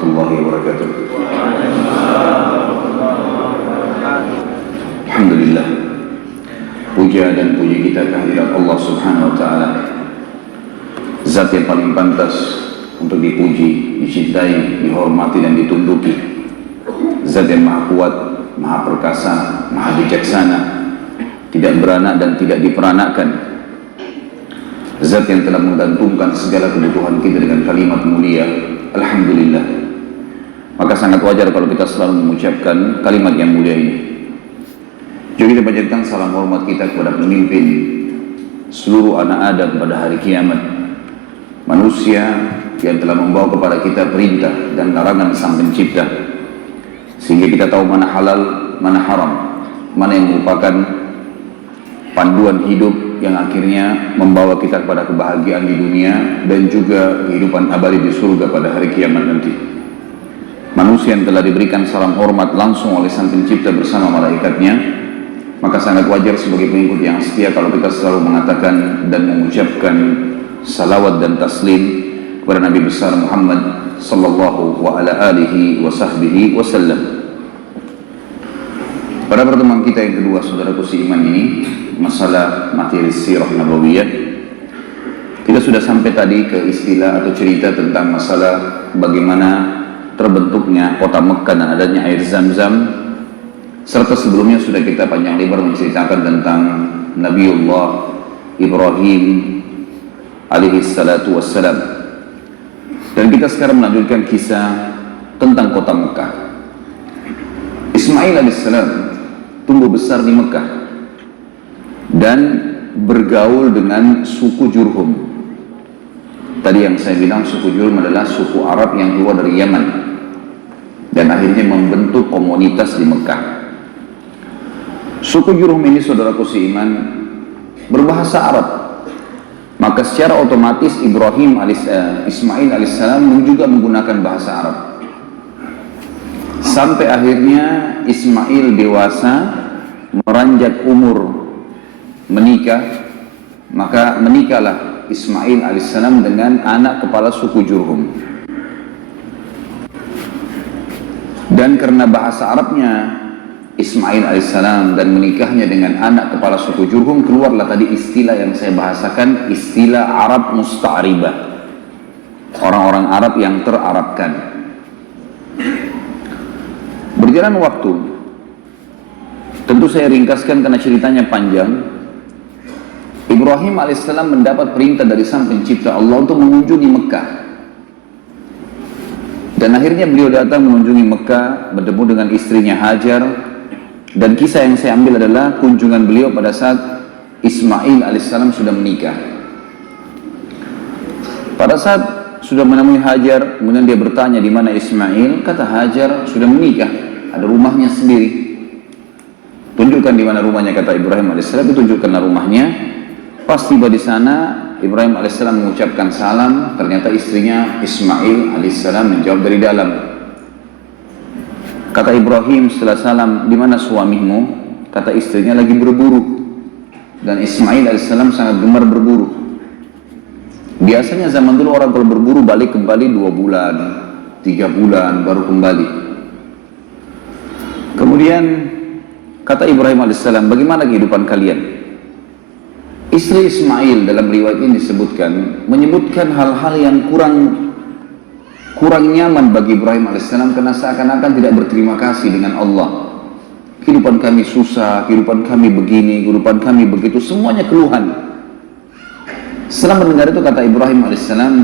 warahmatullahi wabarakatuh. Alhamdulillah, puja dan puji kita kehadirat Allah Subhanahu wa Ta'ala, Zat yang paling pantas untuk dipuji, dicintai, dihormati dan ditunduki. Zat yang maha kuat, maha perkasa, maha bijaksana, tidak beranak dan tidak diperanakkan. Zat yang telah menggantungkan segala kebutuhan kita dengan kalimat mulia, Alhamdulillah. Maka sangat wajar kalau kita selalu mengucapkan kalimat yang mulia ini. Juga kita panjatkan salam hormat kita kepada pemimpin seluruh anak Adam pada hari kiamat, manusia yang telah membawa kepada kita perintah dan larangan Sang Pencipta, sehingga kita tahu mana halal, mana haram, mana yang merupakan panduan hidup yang akhirnya membawa kita kepada kebahagiaan di dunia dan juga kehidupan abadi di surga pada hari kiamat nanti. Manusia yang telah diberikan salam hormat langsung oleh Sang Pencipta bersama malaikatnya, maka sangat wajar sebagai pengikut yang setia kalau kita selalu mengatakan dan mengucapkan salawat dan taslim kepada Nabi besar Muhammad sallallahu wa ala alihi wa sahbihi wasallam. Pada pertemuan kita yang kedua, saudaraku seiman, ini masalah materi sirah nabawiyah. Kita sudah sampai tadi ke istilah atau cerita tentang masalah bagaimana terbentuknya kota Mekah dan adanya air Zam-Zam, serta sebelumnya sudah kita panjang lebar menceritakan tentang Nabiullah Ibrahim alaihi salatu wassalam. Dan kita sekarang melanjutkan kisah tentang kota Mekah. Ismail alaihissalam tumbuh besar di Mekah dan bergaul dengan suku Jurhum. Tadi yang saya bilang suku Jurhum adalah suku Arab yang keluar dari Yaman dan akhirnya membentuk komunitas di Mekah. Suku Jurhum ini, saudaraku seiman, berbahasa Arab. Maka secara otomatis Ismail alaihissalam juga menggunakan bahasa Arab. Sampai akhirnya Ismail dewasa, meranjak umur, menikah. Maka menikahlah Ismail alaihissalam dengan anak kepala suku Jurhum. Dan karena bahasa Arabnya Ismail alaihissalam dan menikahnya dengan anak kepala suku Jurhum, keluarlah tadi istilah yang saya bahasakan, istilah Arab musta'ribah, orang-orang Arab yang terarabkan. Berjalan waktu, tentu saya ringkaskan karena ceritanya panjang. Ibrahim alaihissalam mendapat perintah dari Sang Pencipta Allah untuk mengunjungi Mekah. Dan akhirnya beliau datang mengunjungi Mekah, bertemu dengan istrinya Hajar. Dan kisah yang saya ambil adalah kunjungan beliau pada saat Ismail alaihissalam sudah menikah. Pada saat sudah menemui Hajar, kemudian dia bertanya di mana Ismail. Kata Hajar, sudah menikah, ada rumahnya sendiri. Tunjukkan di mana rumahnya, kata Ibrahim alaihissalam. Tunjukkanlah rumahnya. Pas tiba di sana, Ibrahim alaihissalam mengucapkan salam. Ternyata istrinya Ismail alaihissalam menjawab dari dalam. Kata Ibrahim setelah salam, di mana suamimu? Kata istrinya, lagi berburu. Dan Ismail alaihissalam sangat gemar berburu. Biasanya zaman dulu orang kalau berburu balik kembali 2 bulan, 3 bulan baru kembali. Kemudian kata Ibrahim alaihissalam, bagaimana kehidupan kalian? Istri Ismail dalam riwayat ini menyebutkan hal-hal yang kurang nyaman bagi Ibrahim alaihissalam, karena seakan-akan tidak berterima kasih dengan Allah. Kehidupan kami susah, kehidupan kami begini, kehidupan kami begitu, semuanya keluhan. Setelah mendengar itu kata Ibrahim alaihissalam,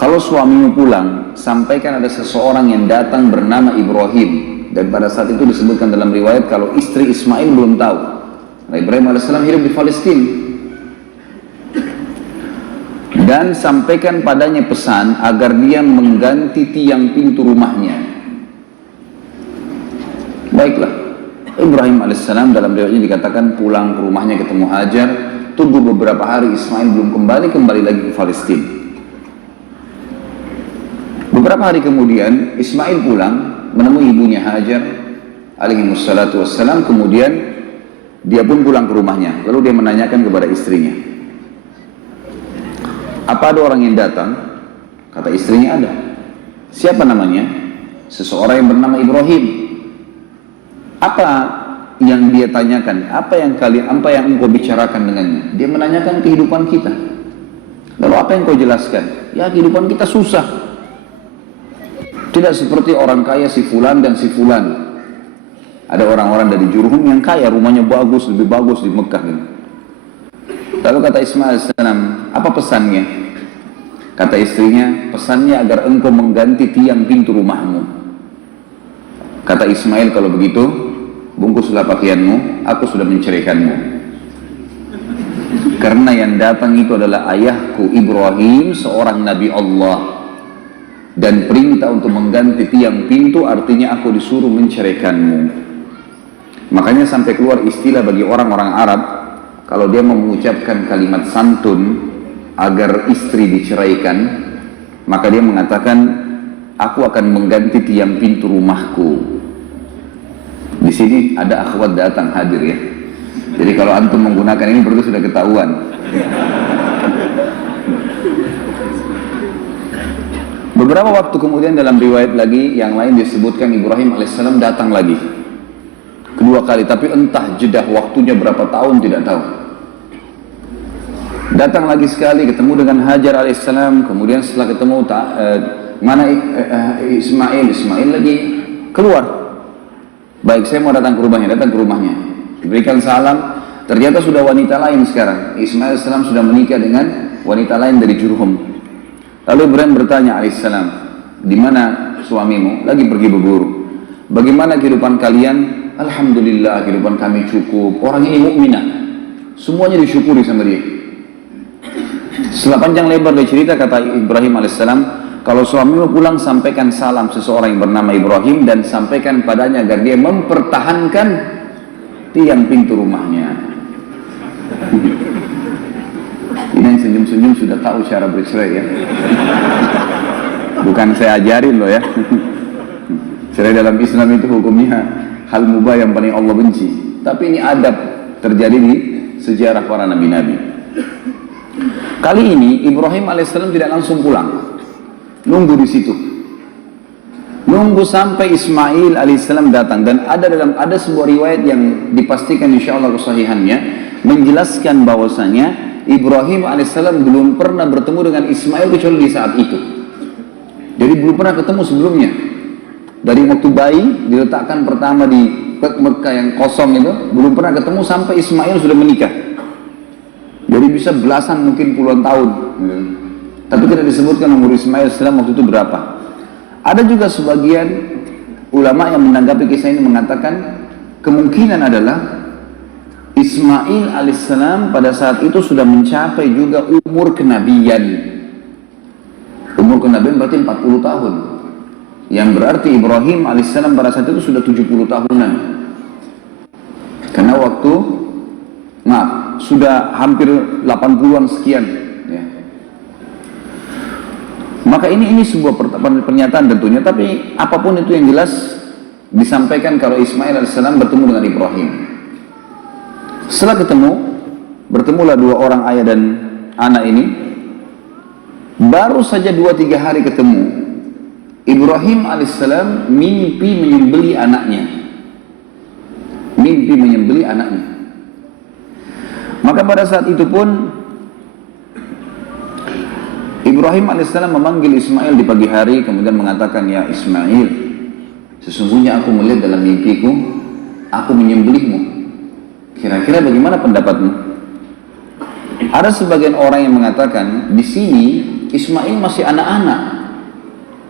kalau suamimu pulang, sampaikan ada seseorang yang datang bernama Ibrahim. Dan pada saat itu disebutkan dalam riwayat kalau istri Ismail belum tahu. Nah, Ibrahim alaihissalam hidup di Palestina. Dan sampaikan padanya pesan agar dia mengganti tiang pintu rumahnya. Baiklah, Ibrahim alaihissalam dalam riwayatnya dikatakan pulang ke rumahnya ketemu Hajar. Tunggu beberapa hari Ismail belum kembali lagi ke Palestina. Beberapa hari kemudian Ismail pulang menemui ibunya Hajar alaihi wassalatu wassalam. Kemudian dia pun pulang ke rumahnya. Lalu dia menanyakan kepada istrinya, apa ada orang yang datang? Kata istrinya, ada. Siapa namanya? Seseorang yang bernama Ibrahim. Apa yang dia tanyakan? Apa yang engkau bicarakan dengannya? Dia menanyakan kehidupan kita. Lalu apa yang kau jelaskan? Ya, kehidupan kita susah. Tidak seperti orang kaya si fulan dan si fulan. Ada orang-orang dari Jurhum yang kaya, rumahnya bagus, lebih bagus di Mekah. Lalu kata Ismail AS, apa pesannya? Kata istrinya, pesannya agar engkau mengganti tiang pintu rumahmu. Kata Ismail, kalau begitu, bungkuslah pakaianmu, aku sudah menceraikanmu. Karena yang datang itu adalah ayahku Ibrahim, seorang Nabi Allah. Dan perintah untuk mengganti tiang pintu artinya aku disuruh menceraikanmu. Makanya sampai keluar istilah bagi orang-orang Arab, kalau dia mengucapkan kalimat santun agar istri diceraikan, maka dia mengatakan, aku akan mengganti tiang pintu rumahku. Di sini ada akhwat datang hadir ya. Jadi kalau antum menggunakan ini berarti sudah ketahuan. Beberapa waktu kemudian dalam riwayat lagi yang lain disebutkan Ibrahim alaihissalam datang lagi. Kedua kali, tapi entah jedah waktunya berapa tahun tidak tahu. Datang lagi sekali, ketemu dengan Hajar alaihissalam. Kemudian setelah ketemu Ismail lagi keluar. Baik, saya mau datang ke rumahnya. Diberikan salam, ternyata sudah wanita lain sekarang. Ismail AS sudah menikah dengan wanita lain dari Jurhum. Lalu Ibrahim bertanya alaihissalam, di mana suamimu? Lagi pergi berburu. Bagaimana kehidupan kalian? Alhamdulillah, kehidupan kami cukup. Orang ini mukminah. Semuanya disyukuri sama dia. Setelah panjang lebar dia cerita, kata Ibrahim alaihissalam, kalau suamimu pulang sampaikan salam seseorang yang bernama Ibrahim dan sampaikan padanya agar dia mempertahankan tiang pintu rumahnya. Ini yang senyum-senyum sudah tahu cara bercerai ya. Bukan saya ajarin loh ya. Cerai dalam Islam itu hukumnya hal mubah yang paling Allah benci. Tapi ini adab terjadi di sejarah para nabi-nabi. Kali ini Ibrahim alaihissalam tidak langsung pulang. Nunggu di situ. Nunggu sampai Ismail alaihissalam datang, dan ada sebuah riwayat yang dipastikan insyaallah kesahihannya menjelaskan bahwasanya Ibrahim alaihissalam belum pernah bertemu dengan Ismail kecuali di saat itu. Jadi belum pernah ketemu sebelumnya. Dari waktu bayi diletakkan pertama di Mekah yang kosong itu, belum pernah ketemu sampai Ismail sudah menikah. Jadi bisa belasan mungkin puluhan tahun. Tapi tidak disebutkan umur Ismail alaihissalam waktu itu berapa. Ada juga sebagian ulama yang menanggapi kisah ini mengatakan kemungkinan adalah Ismail alaihissalam pada saat itu sudah mencapai juga umur kenabian. Umur kenabian berarti 40 tahun. Yang berarti Ibrahim alaihissalam pada saat itu sudah 70 tahunan. Karena sudah hampir 80-an sekian. Ya. Maka ini sebuah pernyataan tentunya, tapi apapun itu yang jelas disampaikan kalau Ismail alaihissalam bertemu dengan Ibrahim. Setelah bertemulah dua orang ayah dan anak ini. Baru saja 2-3 hari ketemu, Ibrahim alaihissalam mimpi menyembelih anaknya. Maka pada saat itu pun Ibrahim alaihissalam memanggil Ismail di pagi hari, kemudian mengatakan, ya Ismail, sesungguhnya aku melihat dalam mimpiku, aku menyembelihmu. Kira-kira bagaimana pendapatmu? Ada sebagian orang yang mengatakan, di sini Ismail masih anak-anak,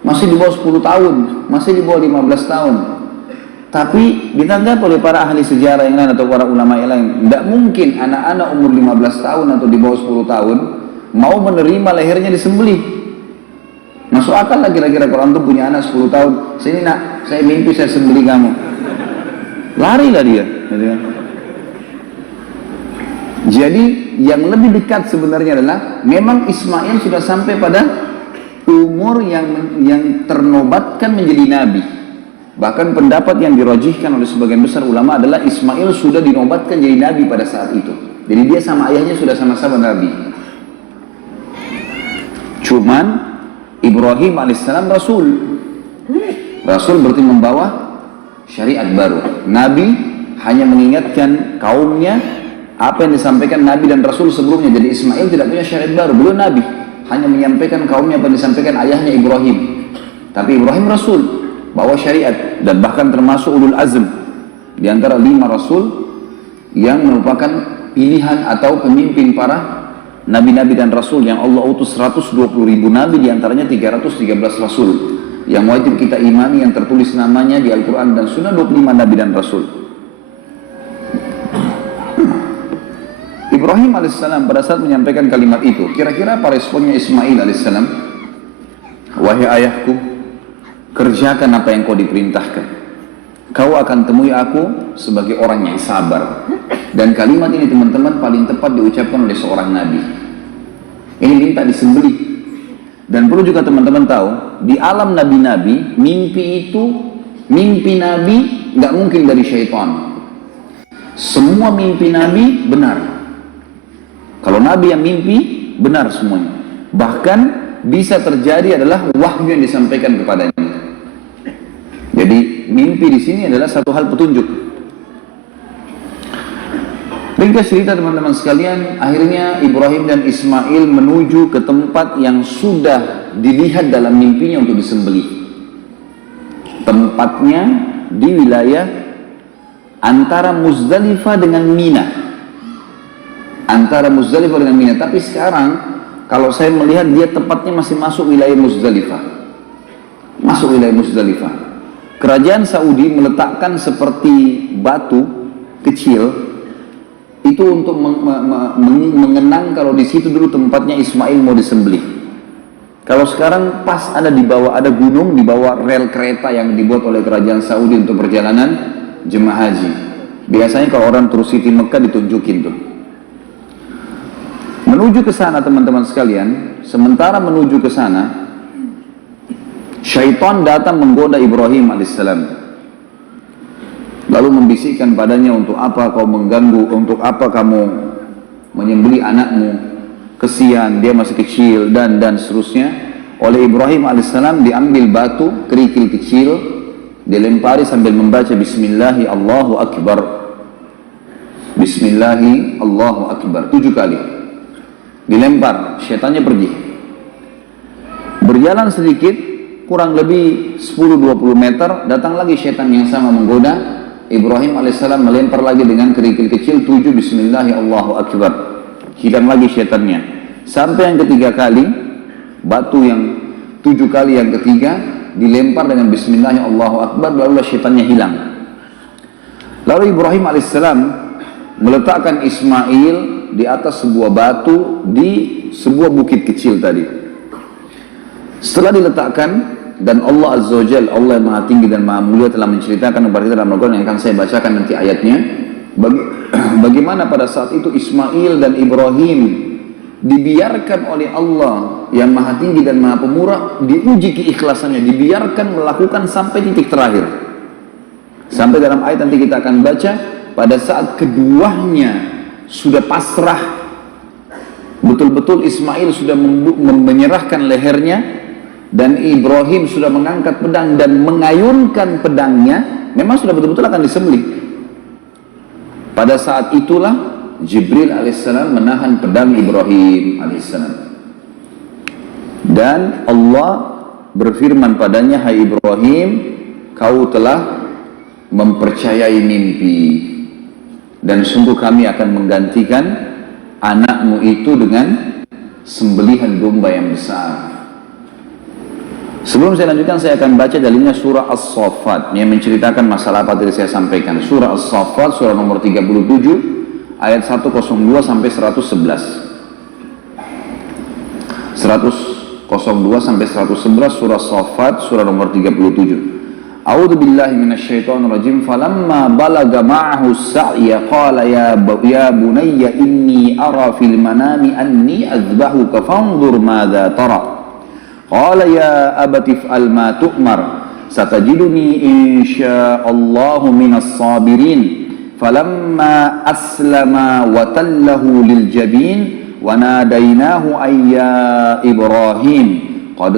masih di bawah 10 tahun, masih di bawah 15 tahun. Tapi ditanggapi oleh para ahli sejarah yang lain atau para ulama yang lain, tidak mungkin anak-anak umur 15 tahun atau di bawah 10 tahun mau menerima lehernya disembelih. Masuk akal lah kira-kira kalau antum punya anak 10 tahun, sini nak, saya mimpi saya sembelih kamu. Larilah dia. Jadi yang lebih dekat sebenarnya adalah memang Ismail sudah sampai pada umur yang ternobatkan menjadi nabi. Bahkan pendapat yang dirajihkan oleh sebagian besar ulama adalah Ismail sudah dinobatkan jadi nabi pada saat itu. Jadi dia sama ayahnya sudah sama-sama nabi. Cuman Ibrahim alaihissalam Rasul. Rasul berarti membawa syariat baru. Nabi hanya mengingatkan kaumnya apa yang disampaikan Nabi dan Rasul sebelumnya. Jadi Ismail tidak punya syariat baru, beliau Nabi. Hanya menyampaikan kaumnya apa yang disampaikan ayahnya Ibrahim. Tapi Ibrahim Rasul, bawa syariat. Dan bahkan termasuk ulul azm. Di antara 5 Rasul yang merupakan pilihan atau pemimpin para Nabi-Nabi dan Rasul yang Allah utus 120.000 Nabi, diantaranya 313 Rasul. Yang wajib kita imani yang tertulis namanya di Al-Quran dan Sunnah 25 Nabi dan Rasul. Ibrahim alaihissalam pada saat menyampaikan kalimat itu, kira-kira apa responnya Ismail alaihissalam? Wahai ayahku, kerjakan apa yang kau diperintahkan. Kau akan temui aku sebagai orang yang sabar. Dan kalimat ini teman-teman paling tepat diucapkan oleh seorang Nabi. Ini minta disembelih. Dan perlu juga teman-teman tahu, di alam Nabi-Nabi, mimpi Nabi nggak mungkin dari syaitan. Semua mimpi Nabi benar. Kalau Nabi yang mimpi, benar semuanya. Bahkan bisa terjadi adalah wahyu yang disampaikan kepadanya. Jadi mimpi di sini adalah satu hal petunjuk. Ringkas cerita teman-teman sekalian, akhirnya Ibrahim dan Ismail menuju ke tempat yang sudah dilihat dalam mimpinya untuk disembelih. Tempatnya di wilayah antara Muzdalifah dengan Mina. Antara Muzdalifah dengan Mina. Tapi sekarang kalau saya melihat dia tepatnya masih masuk wilayah Muzdalifah. Masuk wilayah Muzdalifah. Kerajaan Saudi meletakkan seperti batu kecil itu untuk mengenang kalau di situ dulu tempatnya Ismail mau disembelih. Kalau sekarang pas ada di bawah, ada gunung di bawah rel kereta yang dibuat oleh kerajaan Saudi untuk perjalanan jemaah haji. Biasanya kalau orang terus Siti Mekah ditunjukin tuh. Menuju ke sana teman-teman sekalian, sementara menuju ke sana, syaitan datang menggoda Ibrahim alaihissalam. Lalu membisikkan padanya, untuk apa kau mengganggu, untuk apa kamu menyembelih anakmu, kesian, dia masih kecil, dan seterusnya. Oleh Ibrahim alaihissalam diambil batu, kerikil kecil, dilempari sambil membaca Bismillahi Allahu Akbar. Bismillahi Allahu Akbar 7 kali. Dilempar, syaitannya pergi. Berjalan sedikit, kurang lebih 10-20 meter, datang lagi syaitan yang sama menggoda. Ibrahim alaihissalam melempar lagi dengan kerikil kecil 7 Bismillahi Allahu Akbar. Hilang lagi syaitannya. Sampai yang ketiga kali, batu yang 7 kali yang ketiga dilempar dengan Bismillahi Allahu Akbar, lalu syaitannya hilang. Lalu Ibrahim alaihissalam meletakkan Ismail di atas sebuah batu di sebuah bukit kecil tadi. Setelah diletakkan, dan Allah Azza wa Jalla, Allah yang maha tinggi dan maha mulia, telah menceritakan kepada kita dalam Al-Quran yang akan saya bacakan nanti ayatnya, bagaimana pada saat itu Ismail dan Ibrahim dibiarkan oleh Allah yang maha tinggi dan maha pemurah, diuji keikhlasannya, dibiarkan melakukan sampai titik terakhir. Sampai dalam ayat nanti kita akan baca, pada saat keduanya sudah pasrah, betul-betul Ismail sudah menyerahkan lehernya, dan Ibrahim sudah mengangkat pedang dan mengayunkan pedangnya, memang sudah betul-betul akan disembelih. Pada saat itulah Jibril alaihissalam menahan pedang Ibrahim alaihissalam. Dan Allah berfirman padanya, hai Ibrahim, kau telah mempercayai mimpi, dan sungguh kami akan menggantikan anakmu itu dengan sembelihan domba yang besar. Sebelum saya lanjutkan, saya akan baca dalilnya surah As-Saffat yang menceritakan masalah apa tadi saya sampaikan. Surah As-Saffat, surah nomor 37, ayat 102 sampai 111. 102 sampai 111 surah As-Saffat, surah nomor 37. A'udzu billahi minasyaitonir rajim. Falamma balaga ma'ahu as-sa'ya qala ya bunayya inni ara fil manami anni azbahuka fanzur madza tara. Qala ya abati if'al ma tu'mar satajiduni insyaallahu minas sabirin. Falamma aslama wa tallahu lil jabin wa nadainahu ayya Ibrahim qad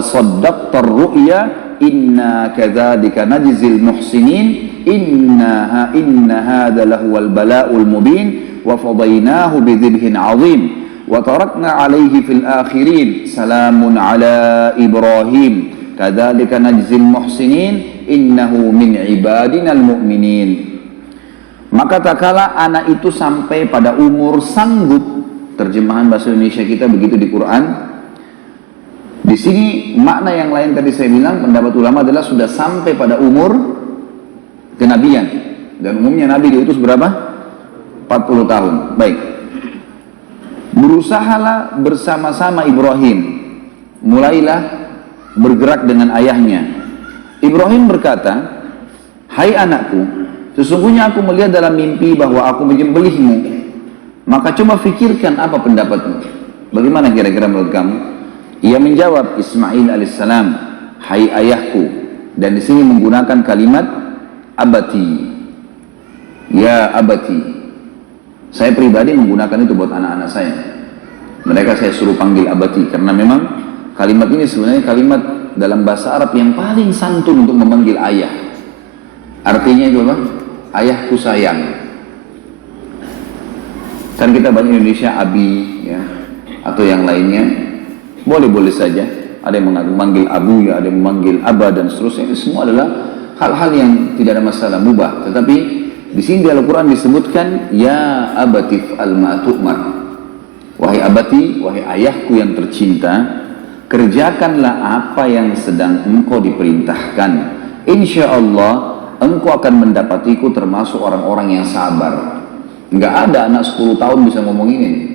saddaqta ar-ru'ya inna kadzalika najzil muhsinin inna hadza lahuwal bala'ul mubin wa fadaynahu bidzibhin 'adzim wa tarakna 'alaihi fil akhirin salamun 'ala Ibrahim kadzalika najzil muhsinin innahu min ibadinal mu'minin. Maka tak kala anak itu sampai pada umur sanggup, terjemahan bahasa Indonesia kita begitu di Quran. Di sini makna yang lain tadi saya bilang, pendapat ulama adalah sudah sampai pada umur kenabian. Dan umumnya Nabi diutus berapa? 40 tahun. Baik. Berusahalah bersama-sama Ibrahim. Mulailah bergerak dengan ayahnya. Ibrahim berkata, "Hai anakku, sesungguhnya aku melihat dalam mimpi bahwa aku menyembelihmu. Maka coba fikirkan apa pendapatmu. Bagaimana kira-kira menurut kamu?" Ia menjawab, Ismail alaihissalam, "Hai ayahku." Dan di sini menggunakan kalimat abati. Ya abati. Saya pribadi menggunakan itu buat anak-anak saya. Mereka saya suruh panggil abati karena memang kalimat ini sebenarnya kalimat dalam bahasa Arab yang paling santun untuk memanggil ayah. Artinya itu apa? Ayahku sayang. Kan kita banyak Indonesia abi ya, atau yang lainnya. Boleh-boleh saja. Ada yang memanggil abu ya, ada yang memanggil aba dan seterusnya. Itu semua adalah hal-hal yang tidak ada masalah, mubah. Tetapi di sini di Al-Quran disebutkan ya abatif al-ma'tu'mar. Wahai abati, wahai ayahku yang tercinta, kerjakanlah apa yang sedang engkau diperintahkan. Insya Allah engkau akan mendapatiku termasuk orang-orang yang sabar. Enggak ada anak 10 tahun bisa ngomong ini.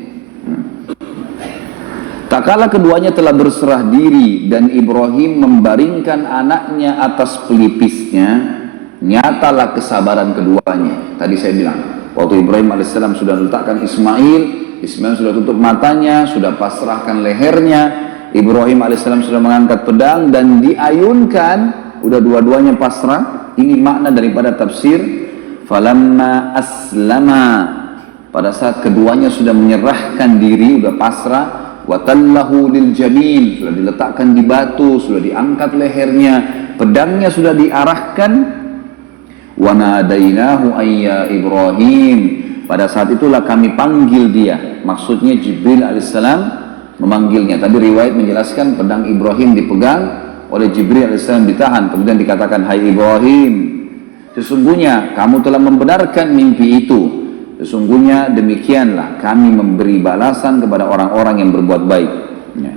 Tak kala keduanya telah berserah diri dan Ibrahim membaringkan anaknya atas pelipisnya, nyatalah kesabaran keduanya. Tadi saya bilang, waktu Ibrahim alaihissalam sudah letakkan Ismail sudah tutup matanya, sudah pasrahkan lehernya. Ibrahim alaihissalam sudah mengangkat pedang dan diayunkan, udah dua-duanya pasrah. Ini makna daripada tafsir falamma aslama, pada saat keduanya sudah menyerahkan diri, sudah pasrah. Watallahu lil jamin, sudah diletakkan di batu, sudah diangkat lehernya, pedangnya sudah diarahkan. Wa nadainahu ayya Ibrahim, pada saat itulah kami panggil dia. Maksudnya Jibril alaihissalam memanggilnya. Tadi riwayat menjelaskan pedang Ibrahim dipegang oleh Jibril alaihissalam, ditahan, kemudian dikatakan, "Hai Ibrahim, sesungguhnya kamu telah membenarkan mimpi itu. Sesungguhnya demikianlah kami memberi balasan kepada orang-orang yang berbuat baik." Ya.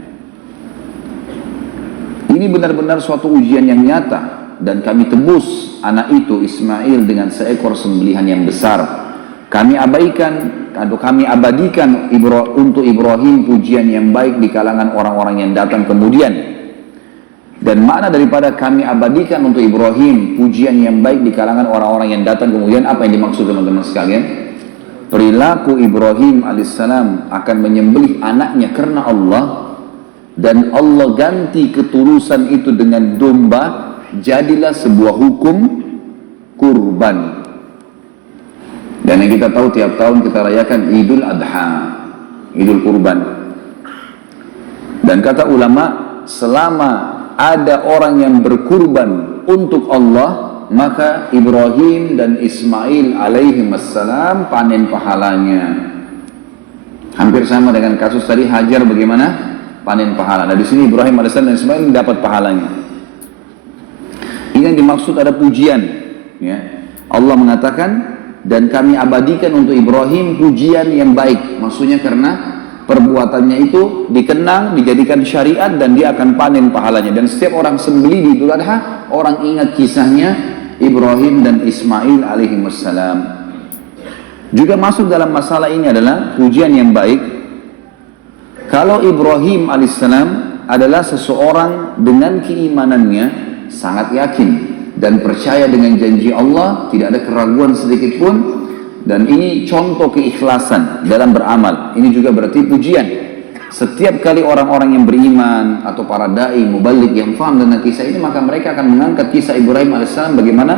Ini benar-benar suatu ujian yang nyata, dan kami tebus anak itu Ismail dengan seekor sembelihan yang besar. Kami abadikan untuk Ibrahim pujian yang baik di kalangan orang-orang yang datang kemudian. Dan makna daripada kami abadikan untuk Ibrahim pujian yang baik di kalangan orang-orang yang datang kemudian, apa yang dimaksud teman-teman sekalian? Perilaku Ibrahim alaihissalam akan menyembelih anaknya karena Allah, dan Allah ganti ketulusan itu dengan domba, jadilah sebuah hukum kurban. Dan yang kita tahu tiap tahun kita rayakan Idul Adha, Idul Kurban. Dan kata ulama, selama ada orang yang berkurban untuk Allah, maka Ibrahim dan Ismail alaihi wassalam panen pahalanya. Hampir sama dengan kasus tadi Hajar, bagaimana panen pahala. Nah di sini Ibrahim alaihissalam dan Ismail dapat pahalanya. Ini yang dimaksud ada pujian. Ya. Allah mengatakan, dan kami abadikan untuk Ibrahim pujian yang baik. Maksudnya karena perbuatannya itu dikenang, dijadikan syariat, dan dia akan panen pahalanya. Dan setiap orang sembelih di Idul Adha, orang ingat kisahnya Ibrahim dan Ismail alaihi wassalam. Juga masuk dalam masalah ini adalah pujian yang baik. Kalau Ibrahim alaihissalam adalah seseorang dengan keimanannya sangat yakin dan percaya dengan janji Allah, tidak ada keraguan sedikit pun, dan ini contoh keikhlasan dalam beramal. Ini juga berarti pujian. Setiap kali orang-orang yang beriman atau para dai mubalik yang faham tentang kisah ini, maka mereka akan mengangkat kisah Ibrahim alaihissalam bagaimana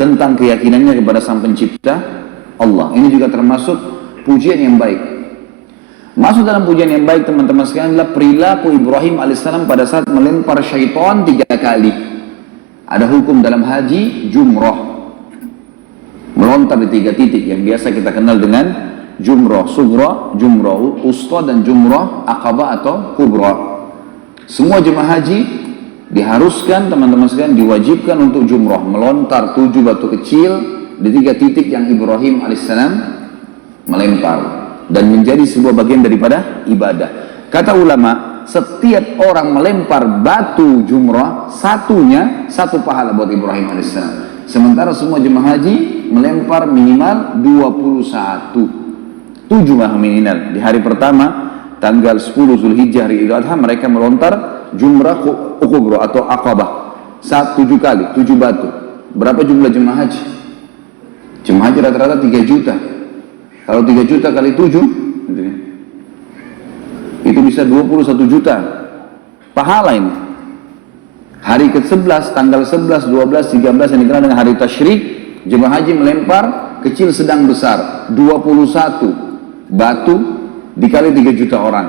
tentang keyakinannya kepada Sang Pencipta Allah. Ini juga termasuk pujian yang baik. Masuk dalam pujian yang baik teman-teman sekalian adalah perilaku Ibrahim alaihissalam pada saat melempar syaitan 3 kali. Ada hukum dalam haji jumrah, melontar di 3 titik yang biasa kita kenal dengan jumrah sughra, jumrah wusta, dan jumrah aqabah atau kubra. Semua jemaah haji diharuskan teman-teman sekalian, diwajibkan untuk jumrah, melontar 7 batu kecil di 3 titik yang Ibrahim alaihissalam melempar, dan menjadi sebuah bagian daripada ibadah. Kata ulama, setiap orang melempar batu jumrah, satunya 1 pahala buat Ibrahim alaihissalam. Sementara semua jemaah haji melempar minimal 21. 7 minimal. Di hari pertama, tanggal 10 Zulhijjah hari Idul Adha, mereka melontar jumrah kubra atau aqabah. 7 kali, 7 batu. Berapa jumlah jemaah haji? Jemaah haji rata-rata 3 juta. Kalau 3 juta kali 7, itu bisa 21 juta pahala ini. Hari ke-11, tanggal 11, 12, 13 yang dikenal dengan hari tasyrik, jemaah haji melempar kecil, sedang, besar 21 batu dikali 3 juta orang.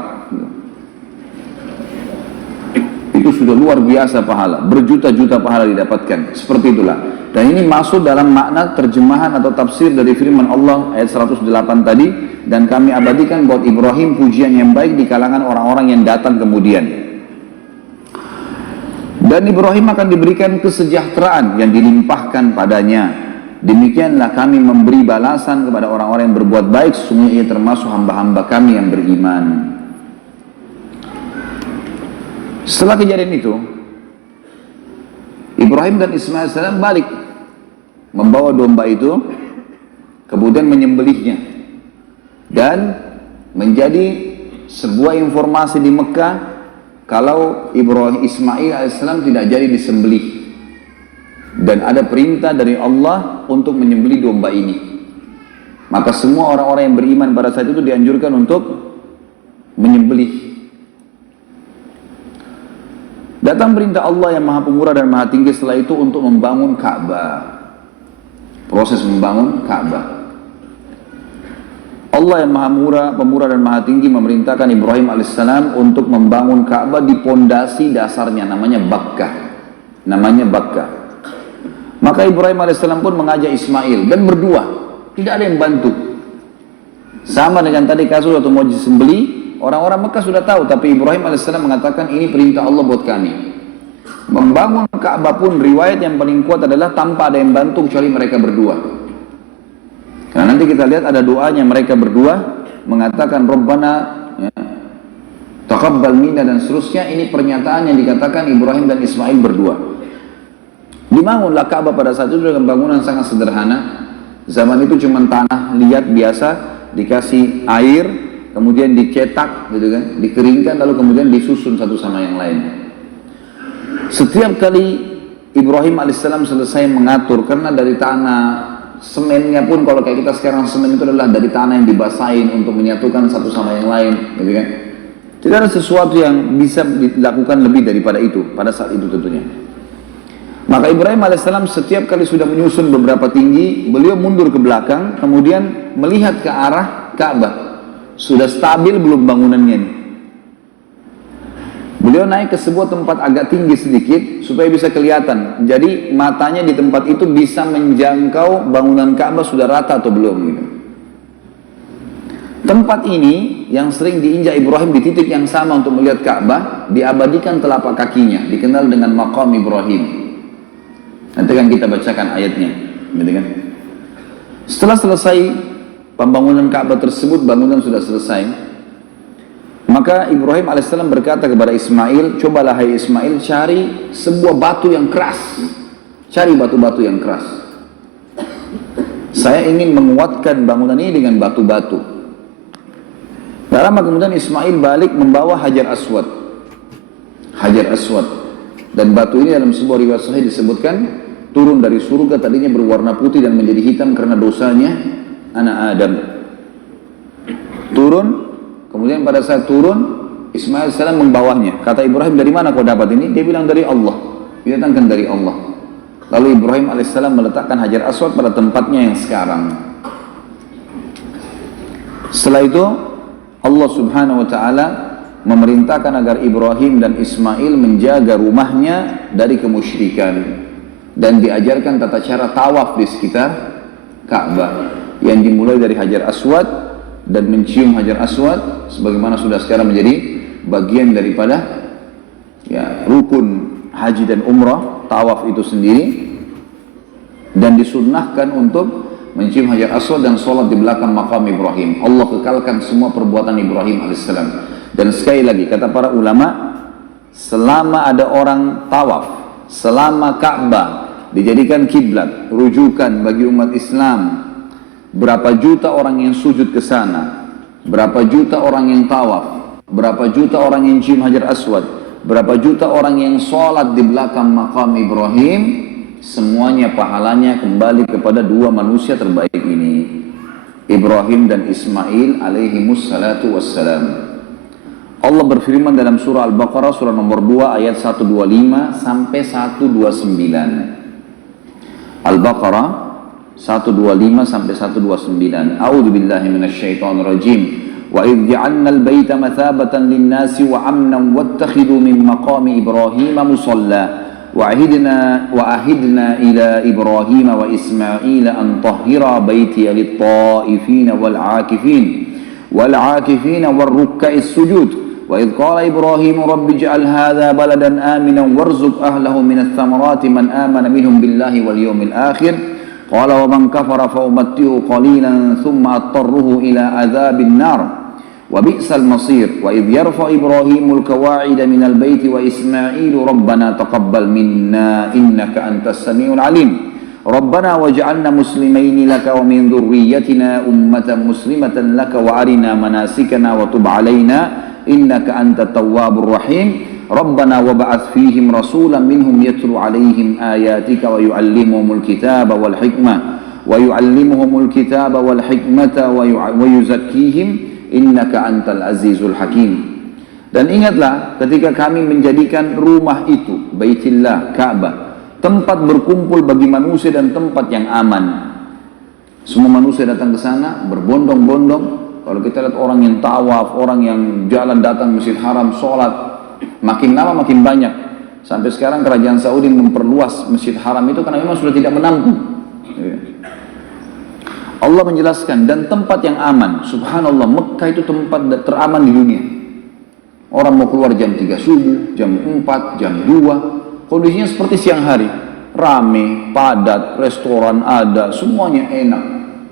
Itu sudah luar biasa pahala, berjuta-juta pahala didapatkan. Seperti itulah. Dan ini masuk dalam makna terjemahan atau tafsir dari firman Allah ayat 108 tadi, dan kami abadikan buat Ibrahim pujian yang baik di kalangan orang-orang yang datang kemudian. Dan Ibrahim akan diberikan kesejahteraan yang dilimpahkan padanya. Demikianlah kami memberi balasan kepada orang-orang yang berbuat baik, sesungguhnya ia termasuk hamba-hamba kami yang beriman. Setelah kejadian itu, Ibrahim dan Ismail AS balik membawa domba itu, kemudian menyembelihnya, dan menjadi sebuah informasi di Mekah kalau Ibrahim Ismail AS tidak jadi disembelih, dan ada perintah dari Allah untuk menyembelih domba ini. Maka semua orang-orang yang beriman pada saat itu dianjurkan untuk menyembelih. Datang perintah Allah yang maha pemurah dan maha tinggi setelah itu untuk membangun Ka'bah. Proses membangun Ka'bah. Allah yang maha pemurah dan maha tinggi memerintahkan Ibrahim alaihissalam untuk membangun Ka'bah di pondasi dasarnya, namanya Bakkah. Maka Ibrahim alaihissalam pun mengajak Ismail dan berdua, tidak ada yang bantu. Sama dengan tadi kasus atau mau disembeli, orang-orang Mekah sudah tahu, tapi Ibrahim alaihissalam mengatakan ini perintah Allah buat kami. Membangun Ka'bah pun riwayat yang paling kuat adalah tanpa ada yang bantu kecuali mereka berdua. Karena nanti kita lihat ada doanya mereka berdua mengatakan Rabbana ya, taqabbal minna dan seterusnya. Ini pernyataan yang dikatakan Ibrahim dan Ismail berdua. Dibangunlah Ka'bah pada saat itu dengan bangunan sangat sederhana. Zaman itu cuma tanah liat biasa, dikasih air, kemudian dicetak, gitu kan, dikeringkan, lalu kemudian disusun satu sama yang lain. Setiap kali Ibrahim alaihissalam selesai mengatur, karena dari tanah semennya pun kalau kayak kita sekarang, semen itu adalah dari tanah yang dibasahin untuk menyatukan satu sama yang lain, gitu kan. Tidak ada sesuatu yang bisa dilakukan lebih daripada itu pada saat itu tentunya. Maka Ibrahim alaihissalam setiap kali sudah menyusun beberapa tinggi, beliau mundur ke belakang, kemudian melihat ke arah Ka'bah. Sudah stabil belum bangunannya nih. Beliau naik ke sebuah tempat agak tinggi sedikit supaya bisa kelihatan. Jadi matanya di tempat itu bisa menjangkau bangunan Ka'bah sudah rata atau belum gitu. Tempat ini yang sering diinjak Ibrahim di titik yang sama untuk melihat Ka'bah, diabadikan telapak kakinya, dikenal dengan Maqam Ibrahim. Nanti kan kita bacakan ayatnya, gitu kan. Setelah selesai pembangunan Ka'bah tersebut, bangunan sudah selesai. Maka Ibrahim alaihissalam berkata kepada Ismail, cobalah hai Ismail cari sebuah batu yang keras. Cari batu-batu yang keras. Saya ingin menguatkan bangunan ini dengan batu-batu. Tak lama kemudian Ismail balik membawa Hajar Aswad. Hajar Aswad. Dan batu ini dalam sebuah riwayat sahih disebutkan turun dari surga, tadinya berwarna putih dan menjadi hitam karena dosanya anak Adam. Turun, kemudian pada saat turun Ismail AS membawanya. Kata Ibrahim, dari mana kau dapat ini? Dia bilang dari Allah. Didatangkan dari Allah. Lalu Ibrahim AS meletakkan Hajar Aswad pada tempatnya yang sekarang. Setelah itu Allah Subhanahu wa taala memerintahkan agar Ibrahim dan Ismail menjaga rumahnya dari kemusyrikan dan diajarkan tata cara tawaf di sekitar Ka'bah yang dimulai dari Hajar Aswad dan mencium Hajar Aswad sebagaimana sudah sekarang menjadi bagian daripada ya, rukun haji dan umrah, tawaf itu sendiri, dan disunnahkan untuk mencium Hajar Aswad dan sholat di belakang makam Ibrahim. Allah kekalkan semua perbuatan Ibrahim alaihissalam. Dan sekali lagi kata para ulama, selama ada orang tawaf, selama Ka'bah dijadikan kiblat, rujukan bagi umat Islam, berapa juta orang yang sujud ke sana, berapa juta orang yang tawaf, berapa juta orang yang cium Hajar Aswad, berapa juta orang yang sholat di belakang makam Ibrahim, semuanya pahalanya kembali kepada dua manusia terbaik ini, Ibrahim dan Ismail alaihimus salatu wassalam. Allah berfirman dalam surah Al-Baqarah surah nomor 2 ayat 125 sampai 129. Al-Baqarah 125 sampai 129. A'udzu billahi minasyaitonir rajim. Wa idh ja'alna al-baita mathabatan lin-nasi wa 'amnan wattakhidhu min maqami Ibrahim musalla wa ahidna ila Ibrahim wa Ismail an tahhira baitiya lit-ta'ifin wal-'akifin war-ruk'is sujud. وإذ قال إبراهيم رب اجعل هذا بلدا آمنا وارزق أهله من الثمرات من آمن منهم بالله واليوم الآخر قال ومن كفر فأمتعه قليلا ثم أضطره إلى عذاب النار وبئس المصير وإذ يرفع إبراهيم القواعد من البيت وإسماعيل ربنا تقبل منا إنك أنت السميع العليم ربنا واجعلنا مسلمين لك ومن ذريتنا أمة مسلمة لك وأرنا مناسكنا وتب علينا إنك أنت التواب الرحيم ربنا وبعث فيهم رسولا منهم يتلو عليهم آياتك ويعلمهم الكتاب والحكمة ويزكيهم إنك أنت العزيز الحكيم. Dan ingatlah ketika kami menjadikan rumah itu, Baitillah, Ka'bah, tempat berkumpul bagi manusia dan tempat yang aman. Semua manusia datang ke sana berbondong-bondong. Kalau kita lihat orang yang tawaf, orang yang jalan datang Masjid Haram, sholat, makin lama makin banyak. Sampai sekarang kerajaan Saudi memperluas Masjid Haram itu karena memang sudah tidak menampung. Allah menjelaskan, dan tempat yang aman. Subhanallah, Mekah itu tempat teraman di dunia. Orang mau keluar jam 3 subuh, jam 4, jam 2. Kondisinya seperti siang hari. Rame, padat, restoran ada, semuanya enak,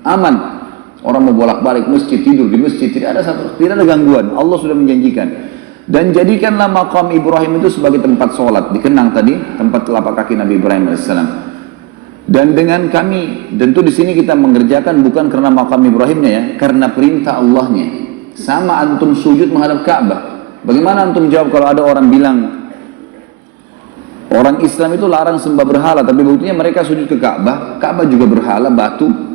aman. Orang mau bolak-balik masjid, tidur di masjid, tidak ada gangguan. Allah sudah menjanjikan. Dan jadikanlah makam Ibrahim itu sebagai tempat sholat. Dikenang tadi tempat telapak kaki Nabi Ibrahim AS. Dan dengan kami, tentu di sini kita mengerjakan bukan karena makam Ibrahimnya ya, karena perintah Allahnya. Sama antum sujud menghadap Ka'bah. Bagaimana antum jawab kalau ada orang bilang orang Islam itu larang sembah berhala, tapi buktinya mereka sujud ke Ka'bah. Ka'bah juga berhala, batu.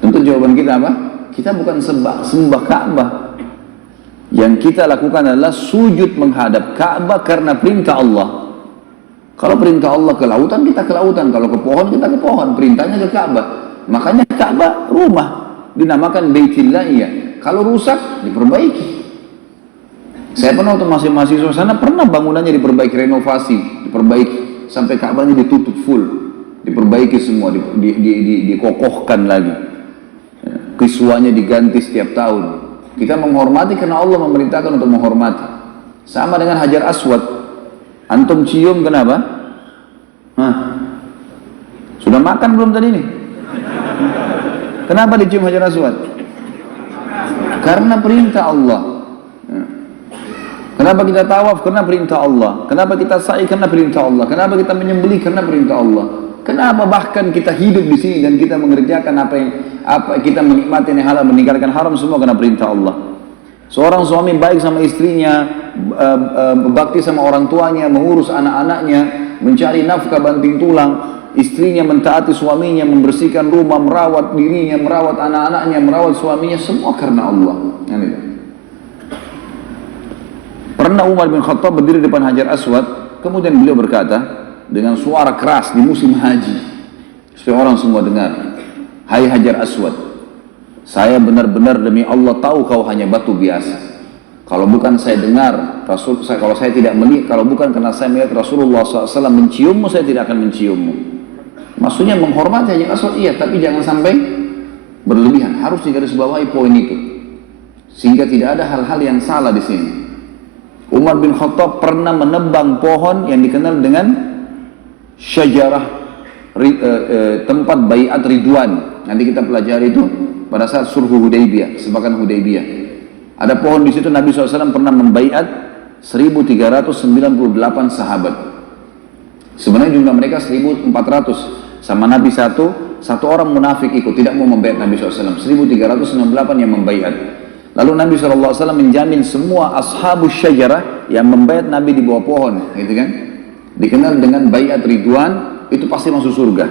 Tentu jawaban kita apa? Kita bukan sembah Ka'bah. Yang kita lakukan adalah sujud menghadap Ka'bah karena perintah Allah. Kalau perintah Allah ke lautan, kita ke lautan. Kalau ke pohon, kita ke pohon. Perintahnya ke Ka'bah. Makanya Ka'bah rumah. Dinamakan Baitillah ya. Kalau rusak, diperbaiki. Saya pernah waktu masih mahasiswa sana, pernah bangunannya diperbaiki, renovasi, diperbaiki. Sampai Ka'bahnya ditutup full. Diperbaiki semua, dikokohkan lagi. Kiswanya diganti setiap tahun. Kita menghormati karena Allah memerintahkan untuk menghormati. Sama dengan Hajar Aswad. Antum cium kenapa? Sudah makan belum tadi nih? Kenapa dicium Hajar Aswad? Karena perintah Allah. Kenapa kita tawaf? Karena perintah Allah. Kenapa kita sa'i? Karena perintah Allah. Kenapa kita menyembelih? Karena perintah Allah. Kenapa bahkan kita hidup di sini dan kita mengerjakan apa kita menikmati yang halal, meninggalkan haram, semua karena perintah Allah. Seorang suami baik sama istrinya, bakti sama orang tuanya, mengurus anak-anaknya, mencari nafkah banting tulang, istrinya mentaati suaminya, membersihkan rumah, merawat dirinya, merawat anak-anaknya, merawat suaminya, semua karena Allah. Pernah Umar bin Khattab berdiri depan Hajar Aswad, kemudian beliau berkata dengan suara keras di musim haji supaya orang semua dengar, hai Hajar Aswad, Saya benar-benar demi Allah tahu kau hanya batu biasa. Kalau bukan saya dengar kalau saya tidak melihat, kalau bukan karena saya melihat Rasulullah SAW menciummu, saya tidak akan menciummu. Maksudnya menghormati hanya asal iya, tapi jangan sampai berlebihan. Harus digarisbawahi poin itu, sehingga tidak ada hal-hal yang salah di sini. Umar bin Khattab pernah menebang pohon yang dikenal dengan syajarah tempat baiat Ridwan. Nanti kita pelajari itu pada saat sulhu Hudaybiyah, kesepakatan Hudaybiyah. Ada pohon di situ, Nabi SAW pernah membaiat 1398 sahabat. Sebenarnya jumlah mereka 1400, sama Nabi satu orang munafik ikut, tidak mau membaiat Nabi SAW. 1368 yang membaiat. Lalu Nabi SAW menjamin semua ashabus syajarah yang membaiat Nabi di bawah pohon, gitu kan? Dikenal dengan baiat Ridwan, itu pasti masuk surga.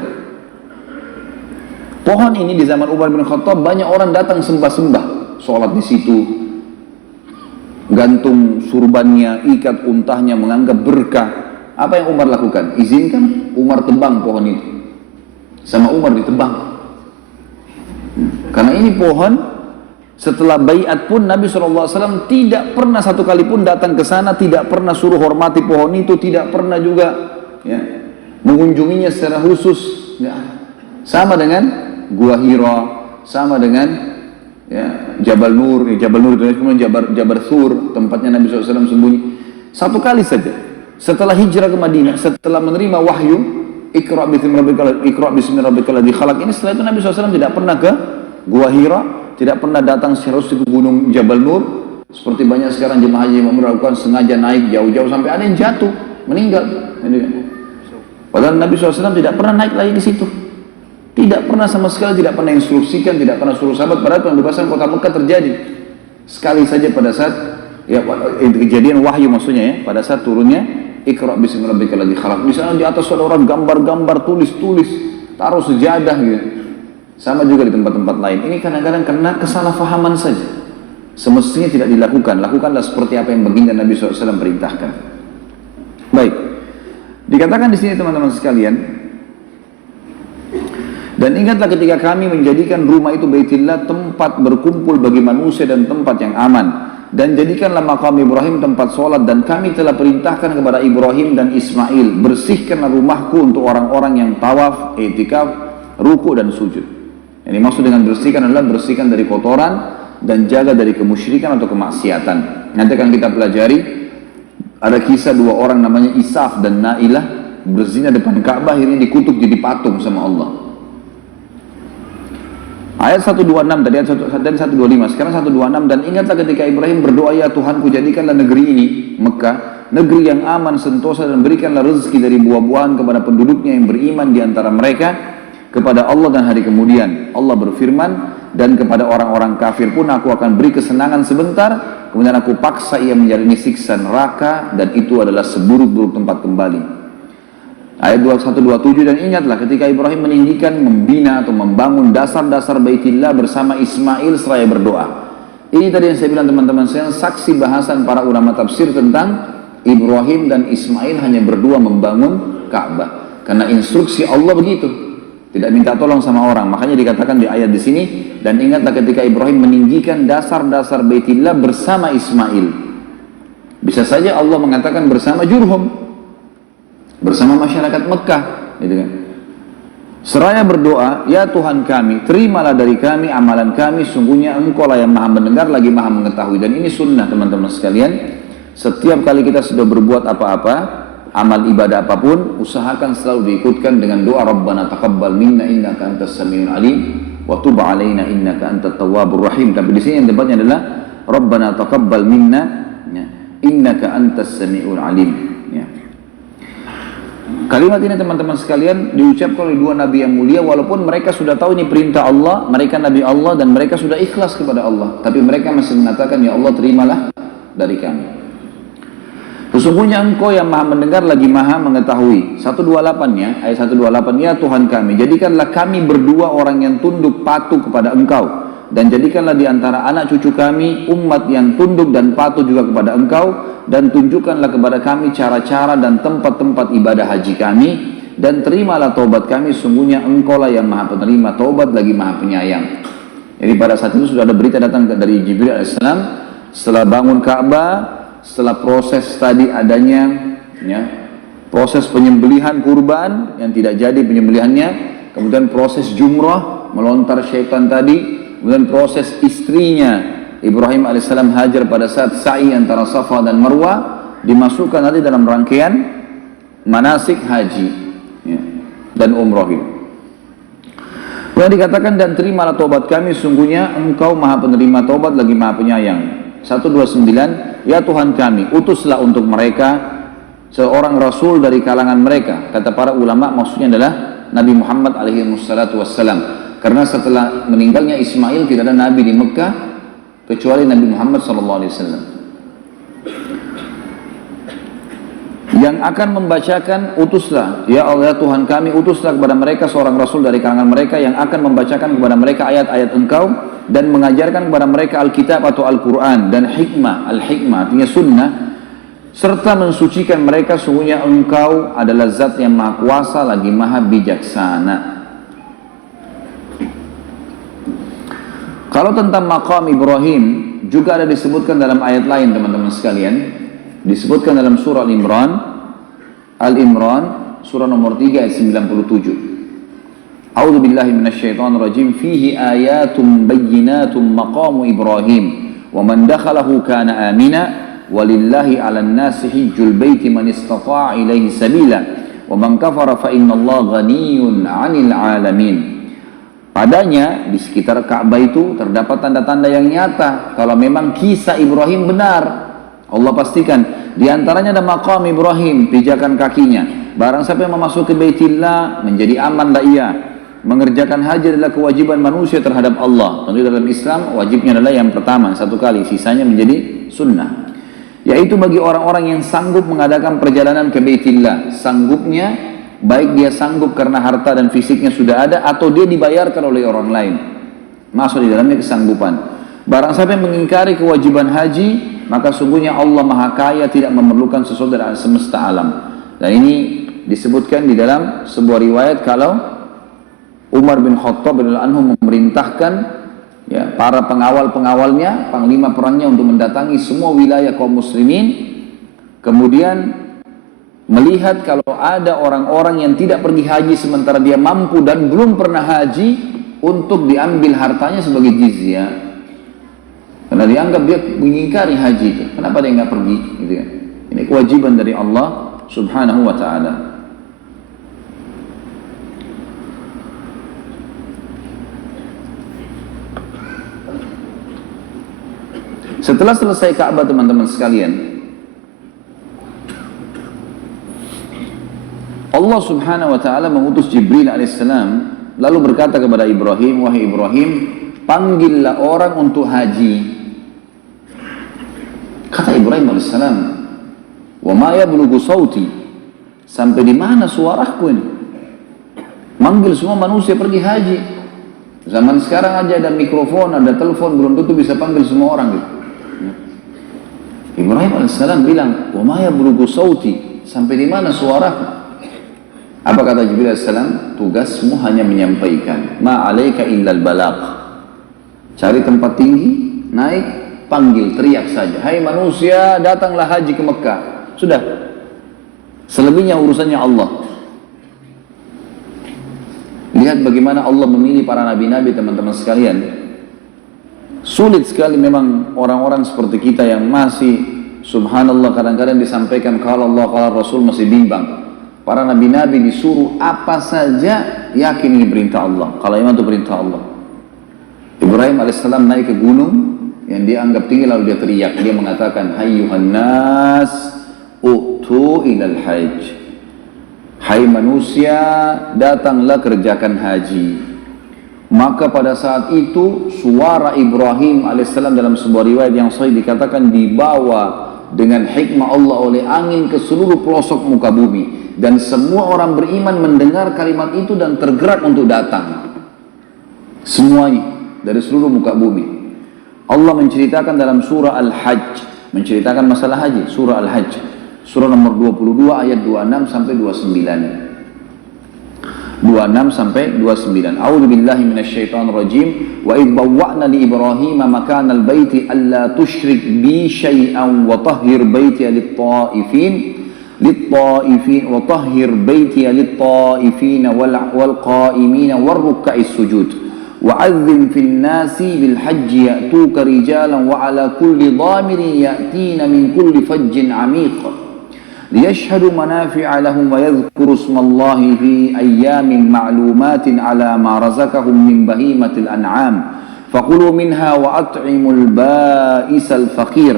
Pohon ini di zaman Umar bin Khattab banyak orang datang sembah-sembah, sholat di situ, gantung surbannya, ikat untahnya, menganggap berkah. Apa yang Umar lakukan? Izinkan Umar tebang pohon itu. Sama Umar ditebang. Karena ini pohon, setelah baiat pun Nabi SAW tidak pernah satu kali pun datang ke sana, tidak pernah suruh hormati pohon itu, tidak pernah juga ya, mengunjunginya secara khusus. Ya. Sama dengan Gua Hira, sama dengan ya, Jabal Nur itu kemudian Jabal Thur, tempatnya Nabi SAW sembunyi. Satu kali saja setelah hijrah ke Madinah, setelah menerima wahyu Iqra bismi rabbikal ladzi khalaq ini, setelah itu Nabi SAW tidak pernah ke Gua Hira, tidak pernah datang secara khusus ke gunung Jabal Nur seperti banyak sekarang jemaah haji yang melakukan, sengaja naik jauh-jauh sampai ada yang jatuh meninggal. Padahal Nabi SAW tidak pernah naik lagi ke situ. Tidak pernah sama sekali, tidak pernah instruksikan, tidak pernah suruh sahabat. Padahal pembebasan kota Mekah terjadi sekali saja pada saat ya, kejadian wahyu maksudnya ya, pada saat turunnya Iqra bismi rabbikal ladzi khalaq. Misalnya di atas ada orang gambar-gambar, tulis, taruh sejadah gitu. Sama juga di tempat-tempat lain. Ini kadang-kadang karena kesalahpahaman saja. Semestinya tidak dilakukan. Lakukanlah seperti apa yang baginda Nabi SAW perintahkan. Baik. Dikatakan di sini teman-teman sekalian, dan ingatlah ketika kami menjadikan rumah itu Baitillah tempat berkumpul bagi manusia dan tempat yang aman. Dan jadikanlah makam Ibrahim tempat sholat. Dan kami telah perintahkan kepada Ibrahim dan Ismail, bersihkanlah rumahku untuk orang-orang yang tawaf, i'tikaf, ruku dan sujud. Ini maksud dengan bersihkan adalah bersihkan dari kotoran dan jaga dari kemusyrikan atau kemaksiatan. Nanti akan kita pelajari, ada kisah dua orang namanya Isaf dan Nailah berzina depan Ka'bah, akhirnya dikutuk jadi patung sama Allah. Ayat 126 tadi, ayat 125, sekarang 126. Dan ingatlah ketika Ibrahim berdoa, ya Tuhanku jadikanlah negeri ini, Mekah, negeri yang aman, sentosa, dan berikanlah rezeki dari buah-buahan kepada penduduknya yang beriman di antara mereka kepada Allah dan hari kemudian. Allah berfirman, dan kepada orang-orang kafir pun aku akan beri kesenangan sebentar, kemudian aku paksa ia menjalani siksa neraka, dan itu adalah seburuk-buruk tempat kembali. Ayat 127, dan ingatlah ketika Ibrahim meninggikan, membina atau membangun dasar-dasar Baitillah bersama Ismail seraya berdoa. Ini tadi yang saya bilang teman-teman, saya saksi bahasan para ulama tafsir tentang Ibrahim dan Ismail hanya berdua membangun Ka'bah. Karena instruksi Allah begitu, tidak minta tolong sama orang. Makanya dikatakan di ayat di sini, dan ingatlah ketika Ibrahim meninggikan dasar-dasar Baitillah bersama Ismail. Bisa saja Allah mengatakan bersama Jurhum, bersama masyarakat Mekah, gitu kan. Seraya berdoa, ya Tuhan kami, terimalah dari kami amalan kami, sungguhnya Engkau lah yang maha mendengar lagi maha mengetahui. Dan ini sunnah teman-teman sekalian. Setiap kali kita sudah berbuat apa-apa, amal ibadah apapun, usahakan selalu diikutkan dengan doa Rabbana taqabbal minna innaka antas samiul alim wa tub alaina innaka antat tawwabur rahim. Tapi di sini yang depannya adalah Rabbana taqabbal minna innaka antas samiul alim. Ya. Kalimat ini teman-teman sekalian diucapkan oleh dua nabi yang mulia, walaupun mereka sudah tahu ini perintah Allah, mereka nabi Allah dan mereka sudah ikhlas kepada Allah, tapi mereka masih mengatakan, ya Allah terimalah dari kami. Sesungguhnya Engkau yang maha mendengar lagi maha mengetahui. 128-nya, ayat 128, ya Tuhan kami, jadikanlah kami berdua orang yang tunduk patuh kepada Engkau, dan jadikanlah di antara anak cucu kami umat yang tunduk dan patuh juga kepada Engkau, dan tunjukkanlah kepada kami cara-cara dan tempat-tempat ibadah haji kami, dan terimalah taubat kami, sungguhnya Engkau lah yang maha penerima taubat lagi maha penyayang. Jadi pada saat itu sudah ada berita datang dari Jibril alaihissalam setelah bangun Ka'bah, setelah proses tadi adanya ya, proses penyembelihan kurban yang tidak jadi penyembelihannya, kemudian proses jumrah melontar syaitan tadi, kemudian proses istrinya Ibrahim alaihissalam Hajar pada saat sa'i antara Safa dan Marwah dimasukkan nanti dalam rangkaian manasik haji ya, dan umrah itu. Kemudian dikatakan, dan terimalah taubat kami, sungguhnya engkau maha penerima taubat lagi maha penyayang. 129, ya Tuhan kami, utuslah untuk mereka seorang rasul dari kalangan mereka. Kata para ulama maksudnya adalah Nabi Muhammad alaihi wassalatu wassalam. Karena setelah meninggalnya Ismail tidak ada nabi di Mekah kecuali Nabi Muhammad sallallahu alaihi wasallam. Yang akan membacakan, utuslah ya Allah Tuhan kami, utuslah kepada mereka seorang rasul dari kalangan mereka yang akan membacakan kepada mereka ayat-ayat engkau dan mengajarkan kepada mereka Alkitab atau Al-Quran dan hikmah. Al-hikmah artinya sunnah, serta mensucikan mereka, sungguhnya engkau adalah zat yang maha kuasa lagi maha bijaksana. Kalau tentang maqam Ibrahim juga ada disebutkan dalam ayat lain teman-teman sekalian. Disebutkan dalam surah Al-Imran surah nomor 3 ayat 97. A'udzu billahi minasyaitonir rajim, fihi ayatum bayyinatum maqamu Ibrahim wa man dakhalahu kana amina walillahi 'alan nasi hajjul baiti man istata'a ilaihi sabila wa man kafara fa innallaha ghaniyyun 'anil 'alamin. Padanya di sekitar Ka'bah itu terdapat tanda-tanda yang nyata kalau memang kisah Ibrahim benar. Allah pastikan di antaranya ada maqam Ibrahim, pijakan kakinya. Barang siapa yang memasuki Baitillah menjadi aman dah ia. Mengerjakan haji adalah kewajiban manusia terhadap Allah. Tentu dalam Islam wajibnya adalah yang pertama satu kali, sisanya menjadi sunnah. Yaitu bagi orang-orang yang sanggup mengadakan perjalanan ke Baitillah. Sanggupnya baik dia sanggup karena harta dan fisiknya sudah ada atau dia dibayarkan oleh orang lain. Masuk di dalamnya kesanggupan. Barang siapa yang mengingkari kewajiban haji, maka sungguhnya Allah Maha Kaya tidak memerlukan sesuatu dari semesta alam. Dan ini disebutkan di dalam sebuah riwayat kalau Umar bin Khattab radhiyallahu anhu memerintahkan ya, para pengawal-pengawalnya, panglima perangnya untuk mendatangi semua wilayah kaum muslimin, kemudian melihat kalau ada orang-orang yang tidak pergi haji sementara dia mampu dan belum pernah haji, untuk diambil hartanya sebagai jizyah. Karena dianggap dia mengingkari haji itu. Kenapa dia nggak pergi? Gitu kan. Ini kewajiban dari Allah Subhanahu wa Ta'ala. Setelah selesai Ka'bah teman-teman sekalian, Allah Subhanahu wa Ta'ala mengutus Jibril alaihissalam lalu berkata kepada Ibrahim, wahai Ibrahim, panggillah orang untuk haji. Kata Ibrahim alaihissalam, wa ma yablughu sauti, sampai di mana suaraku ini? Manggil semua manusia pergi haji. Zaman sekarang aja ada mikrofon, ada telepon, belum tentu bisa panggil semua orang gitu. Ibrahim alaihissalam bilang, wa ma yablughu sauti, sampai di mana suaraku? Apa kata Jibril alaihissalam? Tugasmu hanya menyampaikan. Ma alaika illal balagh. Cari tempat tinggi, naik, panggil, teriak saja. Hai manusia, datanglah haji ke Mekah. Sudah. Selebihnya urusannya Allah. Lihat bagaimana Allah memilih para nabi-nabi teman-teman sekalian. Sulit sekali memang orang-orang seperti kita yang masih subhanallah kadang-kadang disampaikan kalau Allah, kalau Rasul masih bimbang. Para nabi-nabi disuruh apa saja yakin ini perintah Allah. Kalau memang itu perintah Allah. Ibrahim alaihissalam naik ke gunung yang dia anggap tinggi lalu dia teriak, dia mengatakan, hayyuhan nas u'tu ilal hajj, hai manusia datanglah kerjakan haji. Maka pada saat itu suara Ibrahim alaihissalam dalam sebuah riwayat yang sahih dikatakan dibawa dengan hikmah Allah oleh angin ke seluruh pelosok muka bumi, dan semua orang beriman mendengar kalimat itu dan tergerak untuk datang semuanya dari seluruh muka bumi. Allah menceritakan dalam surah Al-Hajj, menceritakan masalah haji, surah Al-Hajj, surah nomor 22 ayat 26 sampai 29. 26 sampai 29. A'udzubillahi minasyaitonirrajim. Wa idh bawwa'na li Ibrahim makanal baiti alla tusyrik bi syai'an wa tahhir baiti lit-ta'ifin wa tahhir baiti lit-ta'ifin wal qa'imin war ruk'is sujud. Wa'adzim fil nasi bil hajji ya'tuka rijalan wa ala kulli dhamirin ya'tina min kulli fajjin 'amiq. ليشهدوا منافع لهم ويذكروا اسم الله في أيام معلومات على ما رزقهم من بهيمة الأنعام فكلوا منها وأطعموا البائس الفقير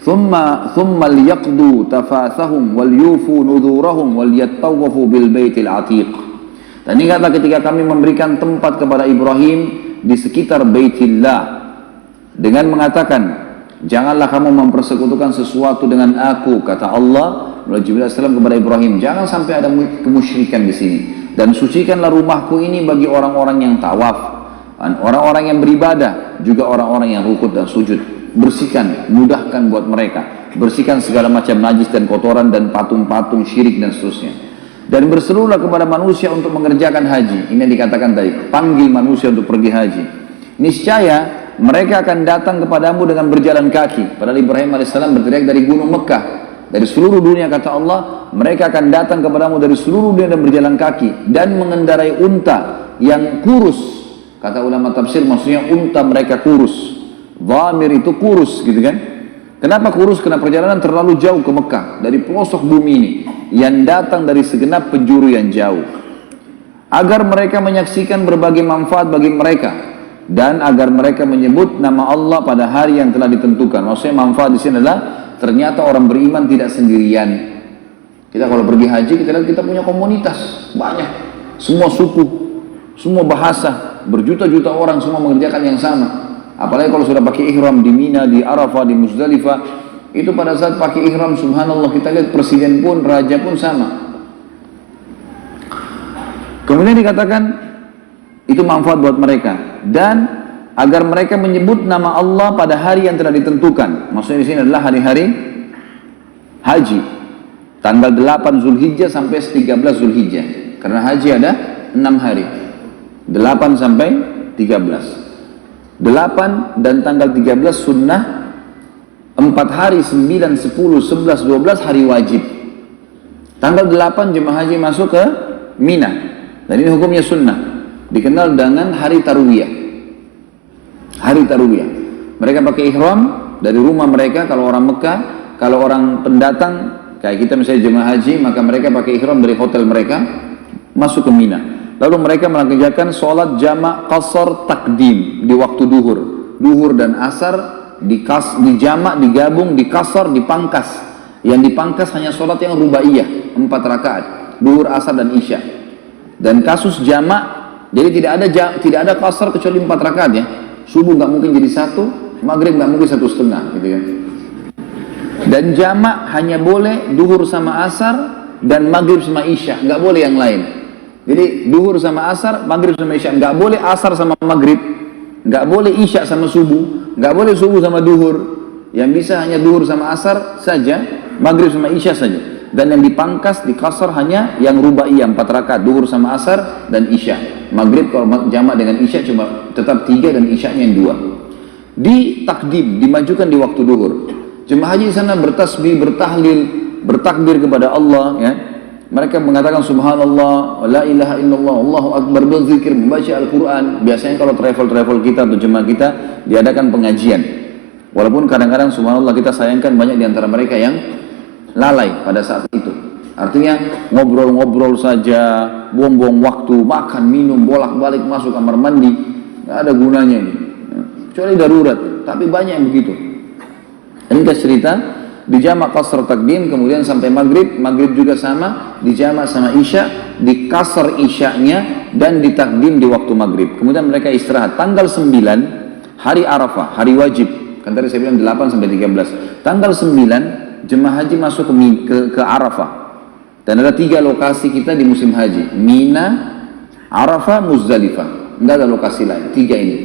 ثم ليقضوا تفاثهم وليوفوا نذورهم وليطوفوا بالبيت العتيق. Dan ini kata ketika kami memberikan tempat kepada Ibrahim di sekitar Baitillah dengan mengatakan, janganlah kamu mempersekutukan sesuatu dengan aku, kata Allah melalui Jibril AS kepada Ibrahim, jangan sampai ada kemusyrikan di sini. Dan sucikanlah rumahku ini bagi orang-orang yang tawaf, orang-orang yang beribadah, juga orang-orang yang rukuk dan sujud. Bersihkan, mudahkan buat mereka. Bersihkan segala macam najis dan kotoran dan patung-patung syirik dan seterusnya. Dan berserulah kepada manusia untuk mengerjakan haji. Ini yang dikatakan tadi, panggil manusia untuk pergi haji. Niscaya mereka akan datang kepadamu dengan berjalan kaki. Padahal Ibrahim AS berteriak dari gunung Mekah. Dari seluruh dunia, kata Allah, mereka akan datang kepadamu dari seluruh dunia dan berjalan kaki. Dan mengendarai unta yang kurus. Kata ulama tafsir, maksudnya unta mereka kurus. Dhamir itu kurus, gitu kan. Kenapa kurus? Karena perjalanan terlalu jauh ke Mekah. Dari pelosok bumi ini. Yang datang dari segenap penjuru yang jauh. Agar mereka menyaksikan berbagai manfaat bagi mereka. Dan agar mereka menyebut nama Allah pada hari yang telah ditentukan. Maksudnya manfaat di sini adalah ternyata orang beriman tidak sendirian. Kita kalau pergi haji, kita lihat kita punya komunitas banyak, semua suku, semua bahasa, berjuta-juta orang semua mengerjakan yang sama. Apalagi kalau sudah pakai ihram di Mina, di Arafah, di Muzdalifah, itu pada saat pakai ihram, subhanallah, kita lihat presiden pun, raja pun sama. Kemudian dikatakan itu manfaat buat mereka, dan agar mereka menyebut nama Allah pada hari yang telah ditentukan. Maksudnya di sini adalah hari-hari haji, tanggal 8 Zulhijjah sampai 13 Zulhijjah. Karena haji ada 6 hari, 8 sampai 13. 8 dan tanggal 13 sunnah, 4 hari 9, 10, 11, 12 hari wajib. Tanggal 8 jemaah haji masuk ke Mina, dan ini hukumnya sunnah, dikenal dengan hari Tarwiyah. Hari Tarwiyah, mereka pakai ihram dari rumah mereka. Kalau orang Mekah, kalau orang pendatang kayak kita misalnya jemaah haji, maka mereka pakai ihram dari hotel mereka masuk ke Mina. Lalu mereka mengerjakan sholat jamak qasar takdim di waktu duhur dan asar dijamak, digabung, dikasar, dipangkas. Yang dipangkas hanya sholat yang rubaiyah 4 rakaat, duhur, asar dan isya. Dan kasus jamak, jadi tidak ada qasar kecuali 4 rakaat ya. Subuh nggak mungkin jadi 1, maghrib nggak mungkin 1,5, gitu kan. Dan jamak hanya boleh duhur sama asar dan maghrib sama isya, nggak boleh yang lain. Jadi duhur sama asar, maghrib sama isya, nggak boleh asar sama maghrib, nggak boleh isya sama subuh, nggak boleh subuh sama duhur. Yang bisa hanya duhur sama asar saja, maghrib sama isya saja. Dan yang dipangkas, dikasar hanya yang rubaiyah 4 rakaat, duhur sama asar dan isya. Maghrib kalau jamak dengan isya cuma tetap 3 dan isyanya yang 2. Ditakdim, dimajukan di waktu duhur. Jemaah haji di sana bertasbih, bertahlil, bertakbir kepada Allah, ya. Mereka mengatakan subhanallah, la ilaha illallah, Allahu akbar, berzikir, membaca Al-Quran. Biasanya kalau travel kita atau jemaah kita diadakan pengajian. Walaupun kadang-kadang subhanallah kita sayangkan banyak di antara mereka yang lalai pada saat itu. Artinya ngobrol-ngobrol saja, buang-buang waktu, makan, minum, bolak-balik masuk kamar mandi, nggak ada gunanya ini. Kecuali darurat, tapi banyak yang begitu. Ini kita cerita, dijamak qasar takdim, kemudian sampai maghrib juga sama, dijamak sama isya, dikasar isyanya dan ditakdim di waktu maghrib. Kemudian mereka istirahat. Tanggal 9 hari Arafah, hari wajib. Kan tadi saya bilang 8 sampai 13. Tanggal 9 jemaah haji masuk ke Arafah. Dan ada 3 lokasi kita di musim haji, Mina, Arafah, Muzdalifah. Tidak ada lokasi lain, 3 ini.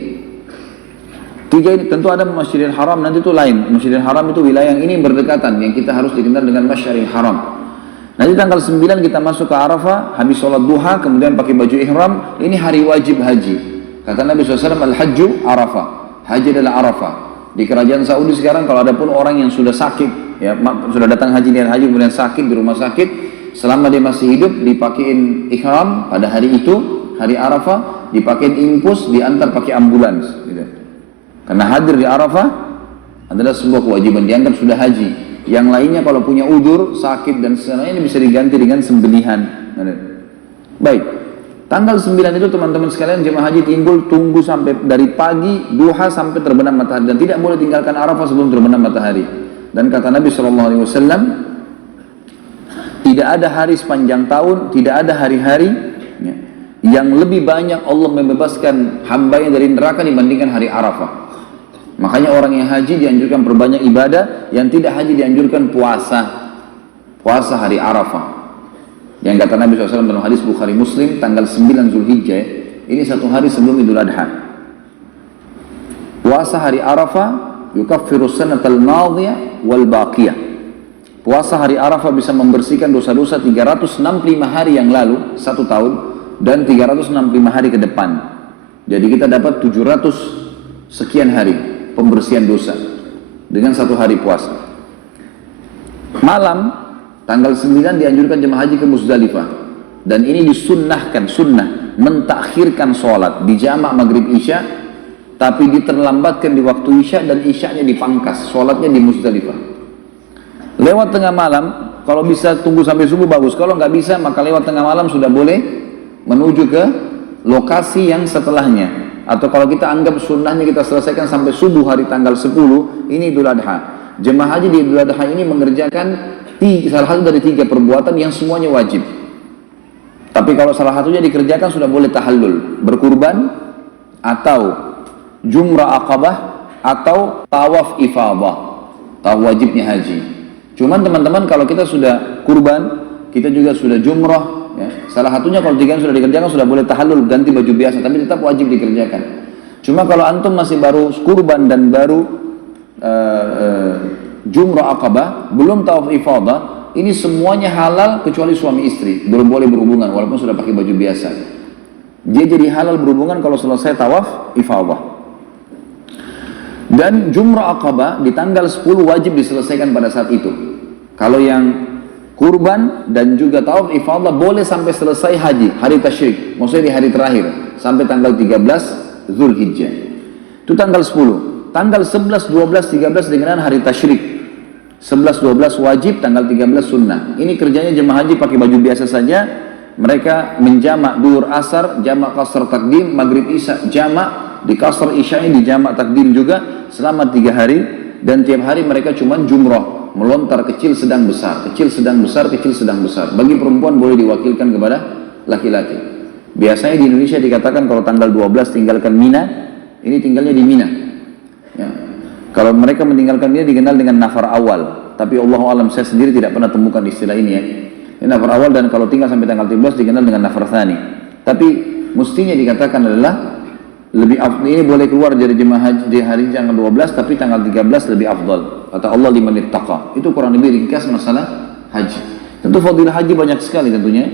3 ini tentu ada Masjidil Haram, nanti itu lain. Masjidil Haram itu wilayah yang ini berdekatan, yang kita harus dikenal dengan Masjidil Haram. Nanti tanggal 9 kita masuk ke Arafah, habis sholat duha, kemudian pakai baju ihram, ini hari wajib haji. Kata Nabi SAW, Al-Hajju Arafah, haji adalah Arafah. Di kerajaan Saudi sekarang kalau ada pun orang yang sudah sakit, ya sudah datang haji niat haji kemudian sakit di rumah sakit, selama dia masih hidup dipakein ihram pada hari itu, hari Arafah, dipakein infus, diantar pakai ambulans. Gitu. Karena hadir di Arafah adalah sebuah kewajiban, dianggap sudah haji. Yang lainnya kalau punya udzur, sakit dan sebagainya bisa diganti dengan sembelihan. Baik, tanggal 9 itu teman-teman sekalian jemaah haji tunggu sampai dari pagi duha sampai terbenam matahari dan tidak boleh tinggalkan Arafah sebelum terbenam matahari. Dan kata Nabi SAW, tidak ada hari sepanjang tahun, tidak ada hari-hari yang lebih banyak Allah membebaskan hambanya dari neraka dibandingkan hari Arafah. Makanya orang yang haji dianjurkan perbanyak ibadah, yang tidak haji dianjurkan puasa. Puasa hari Arafah. Yang kata Nabi SAW dalam hadis Bukhari Muslim, tanggal 9 Zulhijjah, ini satu hari sebelum Idul Adha. Puasa hari Arafah, yukaffiru sanatal madhiyah wal baqiyah. Puasa hari Arafah bisa membersihkan dosa-dosa 365 hari yang lalu, satu tahun, dan 365 hari ke depan. Jadi kita dapat 700 sekian hari pembersihan dosa dengan satu hari puasa. Malam tanggal 9 dianjurkan jemaah haji ke Muzdalifah, dan ini disunnahkan, sunnah mentakhirkan sholat di jamak maghrib isya, tapi diterlambatkan di waktu isya dan isyanya dipangkas, sholatnya di Muzdalifah. Lewat tengah malam, kalau bisa tunggu sampai subuh bagus, kalau nggak bisa maka lewat tengah malam sudah boleh menuju ke lokasi yang setelahnya. Atau kalau kita anggap sunnahnya kita selesaikan sampai subuh hari tanggal 10, ini Idul Adha. Jemaah haji di Idul Adha ini mengerjakan salah satu dari 3 perbuatan yang semuanya wajib. Tapi kalau salah satunya dikerjakan sudah boleh tahallul, berkurban, atau jumrah aqabah, atau tawaf ifadah, tawaf wajibnya haji. Cuman teman-teman kalau kita sudah kurban, kita juga sudah jumrah, ya, salah satunya kalau 3 sudah dikerjakan sudah boleh tahallul, ganti baju biasa, tapi tetap wajib dikerjakan. Cuma kalau antum masih baru kurban dan baru jumrah aqabah, belum tawaf ifadah, ini semuanya halal kecuali suami istri, belum boleh berhubungan walaupun sudah pakai baju biasa. Dia jadi halal berhubungan kalau selesai tawaf ifadah. Dan jumrah aqabah di tanggal 10 wajib diselesaikan pada saat itu. Kalau yang kurban dan juga tawaf ifadah boleh sampai selesai haji, hari tasyrik, maksudnya di hari terakhir, sampai tanggal 13 Zulhijjah. Itu tanggal 10. Tanggal 11, 12, 13 dengan hari tasyrik. 11, 12 wajib, tanggal 13 sunnah. Ini kerjanya jemaah haji pakai baju biasa saja. Mereka menjamak duhur asar, jamak qasar takdim, maghrib isya jamak, di qasar isya'nya di jamak takdim juga selama 3 hari. Dan tiap hari mereka cuma jumrah, melontar kecil sedang besar, kecil sedang besar, kecil sedang besar. Bagi perempuan boleh diwakilkan kepada laki-laki. Biasanya di Indonesia dikatakan kalau tanggal 12 tinggalkan Mina, ini tinggalnya di Mina. Ya. Kalau mereka meninggalkan Mina dikenal dengan nafar awal. Tapi Allah alam saya sendiri tidak pernah temukan istilah ini ya. Ini nafar awal, dan kalau tinggal sampai tanggal 13 dikenal dengan nafar thani. Tapi mestinya dikatakan adalah lebih afdal, ini boleh keluar dari jemaah haji di hari tanggal 12, tapi tanggal 13 lebih afdal. Kata Allah liman ittaqa. Itu kurang lebih ringkas masalah haji. Tentu fadilah haji banyak sekali tentunya.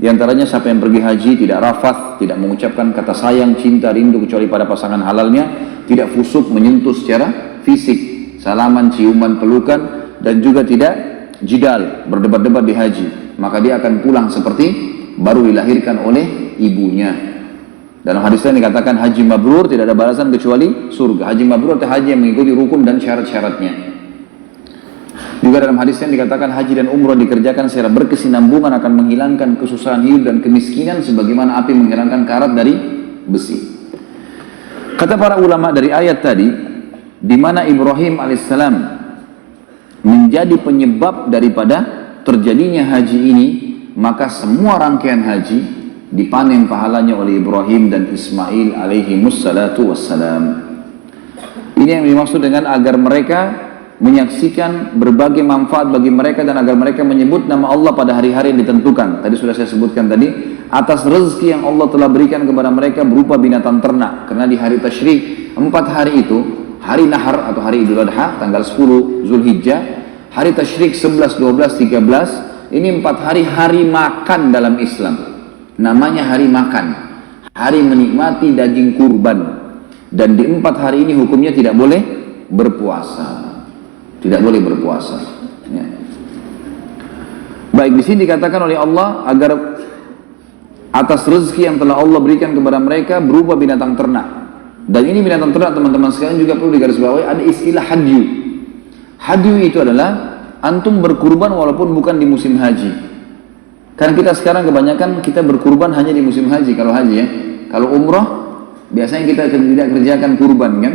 Di antaranya siapa yang pergi haji tidak rafath, tidak mengucapkan kata sayang, cinta, rindu kecuali pada pasangan halalnya, tidak fusuk, menyentuh secara fisik, salaman, ciuman, pelukan, dan juga tidak jidal, berdebat-debat di haji. Maka dia akan pulang seperti baru dilahirkan oleh ibunya. Dalam hadis lain dikatakan haji mabrur tidak ada balasan kecuali surga. Haji mabrur atau haji yang mengikuti rukun dan syarat-syaratnya. Juga dalam hadis lain dikatakan haji dan umrah dikerjakan secara berkesinambungan akan menghilangkan kesusahan hidup dan kemiskinan sebagaimana api menghilangkan karat dari besi. Kata para ulama dari ayat tadi, di mana Ibrahim alaihissalam menjadi penyebab daripada terjadinya haji ini, maka semua rangkaian haji dipanen pahalanya oleh Ibrahim dan Ismail alaihi mussalatu wassalam. Ini yang dimaksud dengan agar mereka menyaksikan berbagai manfaat bagi mereka dan agar mereka menyebut nama Allah pada hari-hari yang ditentukan. Tadi sudah saya sebutkan tadi, atas rezeki yang Allah telah berikan kepada mereka berupa binatang ternak. Karena di hari tasyrik, 4 hari itu, hari nahar atau hari Idul Adha, tanggal 10 Zulhijjah, hari tasyrik 11, 12, 13, Ini 4 hari, hari makan dalam Islam. Namanya hari makan. Hari menikmati daging kurban. Dan di 4 hari ini hukumnya tidak boleh berpuasa. Tidak boleh berpuasa. Ya. Baik, di sini dikatakan oleh Allah agar atas rezeki yang telah Allah berikan kepada mereka berupa binatang ternak. Dan ini binatang ternak teman-teman sekalian juga perlu digarisbawahi, ada istilah hadyu. Hadyu itu adalah antum berkurban walaupun bukan di musim haji. Karena kita sekarang kebanyakan kita berkurban hanya di musim haji, kalau haji ya. Kalau umroh biasanya kita tidak kerjakan kurban kan.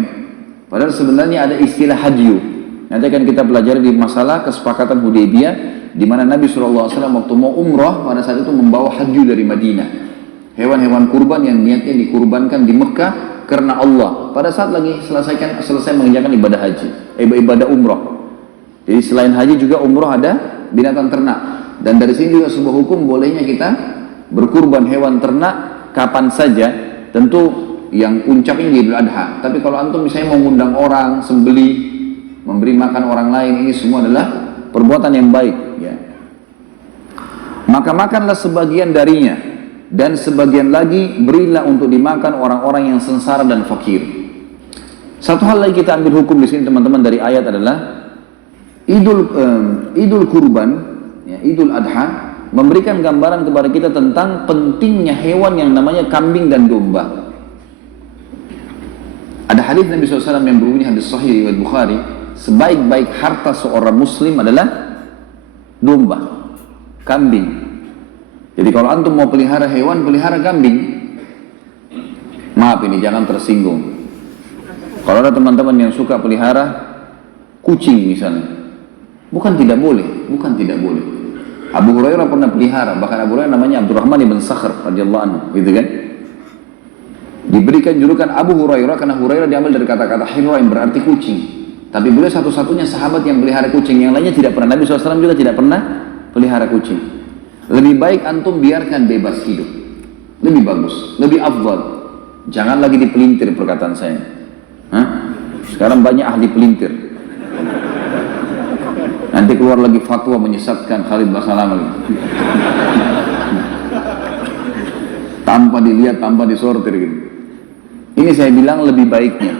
Padahal sebenarnya ada istilah hadyu. Nanti akan kita pelajari di masalah kesepakatan Hudaybiyah, di mana Nabi SAW waktu mau umroh pada saat itu membawa hadyu dari Madinah. Hewan-hewan kurban yang niatnya dikurbankan di Mekah karena Allah. Pada saat lagi selesai mengerjakan ibadah haji, ibadah umroh. Jadi selain haji juga umroh ada binatang ternak. Dan dari sini juga sebuah hukum bolehnya kita berkurban hewan ternak kapan saja. Tentu yang puncaknya di Idul Adha. Tapi kalau antum misalnya mau mengundang orang, sembeli, memberi makan orang lain, ini semua adalah perbuatan yang baik ya. Maka makanlah sebagian darinya, dan sebagian lagi berilah untuk dimakan orang-orang yang sengsara dan fakir. Satu hal lagi kita ambil hukum di sini teman-teman dari ayat adalah Idul Kurban ya, Idul Adha memberikan gambaran kepada kita tentang pentingnya hewan yang namanya kambing dan domba. Ada hadis Nabi SAW yang berbunyi, hadis sahih riwayat Bukhari, sebaik-baik harta seorang muslim adalah domba, kambing. Jadi kalau antum mau pelihara hewan, pelihara kambing. Maaf ini jangan tersinggung. Kalau ada teman-teman yang suka pelihara kucing misalnya, bukan tidak boleh. Abu Hurairah pernah pelihara, bahkan Abu Hurairah namanya Abdurrahman ibn Sakhr radhiyallahu anhu, gitu kan? Diberikan julukan Abu Hurairah karena Hurairah diambil dari kata-kata hira yang berarti kucing. Tapi beliau satu-satunya sahabat yang pelihara kucing, yang lainnya tidak pernah. Nabi SAW juga tidak pernah pelihara kucing. Lebih baik antum biarkan bebas hidup. Lebih bagus, lebih afdal. Jangan lagi dipelintir perkataan saya. Hah? Sekarang banyak ahli pelintir. Nanti keluar lagi fatwa menyesatkan Khalid Basalam lagi. Tanpa dilihat, tanpa disortir gitu. Ini saya bilang lebih baiknya.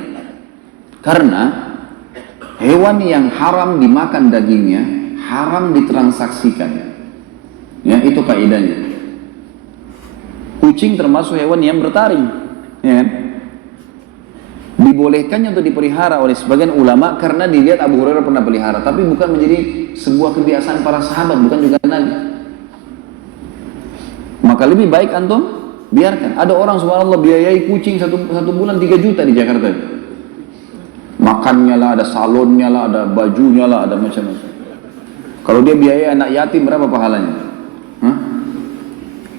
Karena hewan yang haram dimakan dagingnya, haram ditransaksikan. Ya, itu kaidahnya. Kucing termasuk hewan yang bertaring. Ya. Dibolehkannya untuk dipelihara oleh sebagian ulama karena dilihat Abu Hurairah pernah pelihara, tapi bukan menjadi sebuah kebiasaan para sahabat, bukan juga Nabi. Maka lebih baik antum biarkan. Ada orang subhanallah biayai kucing satu bulan 3 juta di Jakarta. Makannya lah, ada salonnya lah, ada bajunya lah, ada macam-macam. Kalau dia biayai anak yatim berapa pahalanya?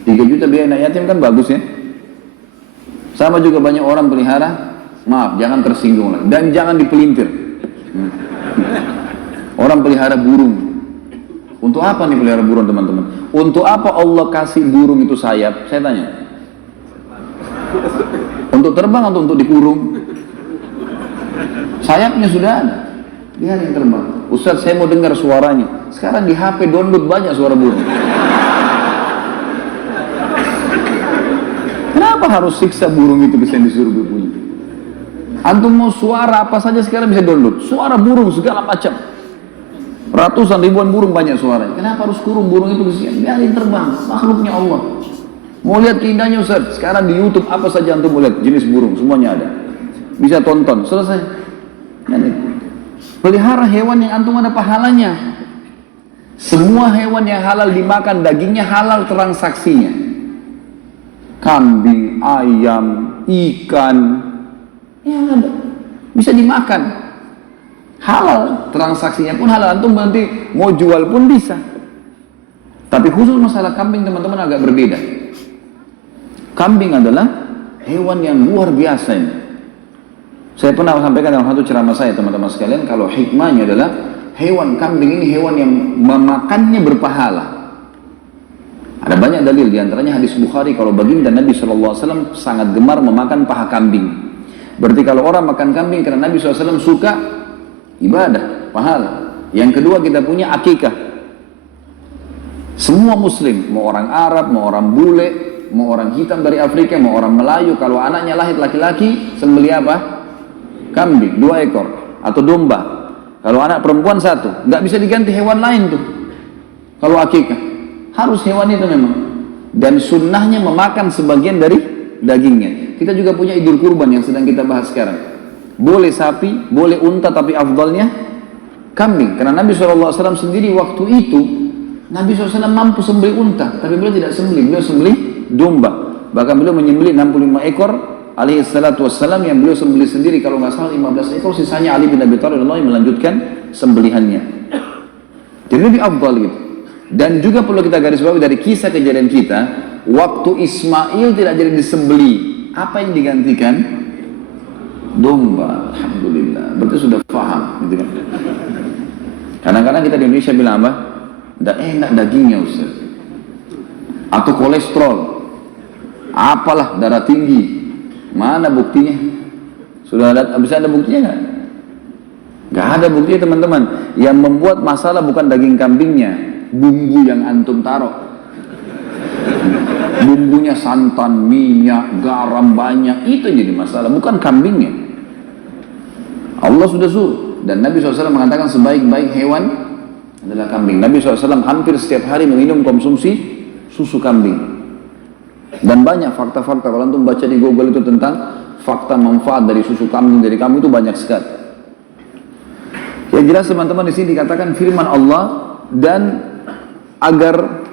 3 juta biaya anak yatim kan bagus ya. Sama juga banyak orang pelihara. Maaf, jangan tersinggung lagi. Dan jangan dipelintir. Orang pelihara burung. Untuk apa nih pelihara burung teman-teman? Untuk apa Allah kasih burung itu sayap? Saya tanya. Untuk terbang atau untuk dikurung? Sayapnya sudah ada. Biarin terbang. Ustaz, saya mau dengar suaranya. Sekarang di HP download banyak suara burung. Kenapa harus siksa burung itu bisa disuruh berbunyi? Antum mau suara apa saja sekarang bisa download. Suara burung segala macam. Ratusan ribuan burung banyak suaranya. Kenapa harus kurung burung itu kesian? Biarin terbang. Makhluknya Allah. Mau lihat keindahannya Ustaz? Sekarang di YouTube apa saja antum mau lihat jenis burung semuanya ada. Bisa tonton. Selesai. Pelihara hewan yang antum ada pahalanya. Semua hewan yang halal dimakan dagingnya halal transaksinya. Kambing, ayam, ikan, ya ada, bisa dimakan, halal, transaksinya pun halal. Antum nanti mau jual pun bisa. Tapi khusus masalah kambing teman-teman agak berbeda. Kambing adalah hewan yang luar biasa ini. Saya pernah sampaikan dalam satu ceramah saya teman-teman sekalian, kalau hikmahnya adalah hewan kambing ini hewan yang memakannya berpahala. Ada banyak dalil, diantaranya hadis Bukhari kalau baginda Nabi SAW sangat gemar memakan paha kambing. Berarti kalau orang makan kambing karena Nabi SAW suka, ibadah, pahala. Yang kedua kita punya akikah. Semua muslim, mau orang Arab, mau orang bule, mau orang hitam dari Afrika, mau orang Melayu, kalau anaknya lahir laki-laki, sembelih apa? Kambing, 2 ekor, atau domba. Kalau anak perempuan 1, nggak bisa diganti hewan lain tuh. Kalau akikah, harus hewan itu memang. Dan sunnahnya memakan sebagian dari dagingnya. Kita juga punya idul kurban yang sedang kita bahas sekarang. Boleh sapi, boleh unta, tapi afdalnya kambing. Karena Nabi SAW sendiri waktu itu, Nabi SAW mampu sembelih unta, tapi beliau tidak sembelih, beliau sembelih domba. Bahkan beliau menyembelih 65 ekor alaihi salatu wassalam, yang beliau sembelih sendiri, kalau nggak salah 15 ekor, sisanya Ali bin Abi Thalib yang melanjutkan sembelihannya. Jadi lebih afdal gitu. Dan juga perlu kita garis bawahi dari kisah kejadian kita, waktu Ismail tidak jadi disembelih, apa yang digantikan? Domba. Alhamdulillah, berarti sudah paham gitu kan. Kadang-kadang kita di Indonesia bilang apa? Tidak enak dagingnya Ustaz, atau kolesterol, apalah, darah tinggi. Mana buktinya? Sudah bisa ada buktinya nggak? Nggak ada buktinya teman-teman. Yang membuat masalah bukan daging kambingnya, bumbu yang antum taruh. Bumbunya santan, minyak, garam banyak, itu yang jadi masalah, bukan kambingnya. Allah sudah suruh, dan Nabi SAW mengatakan sebaik-baik hewan adalah kambing. Nabi SAW hampir setiap hari meminum konsumsi susu kambing. Dan banyak fakta-fakta, kalau antum baca di Google itu tentang fakta manfaat dari susu kambing, dari kambing itu banyak sekali. Yang jelas teman-teman, di sini dikatakan firman Allah, dan agar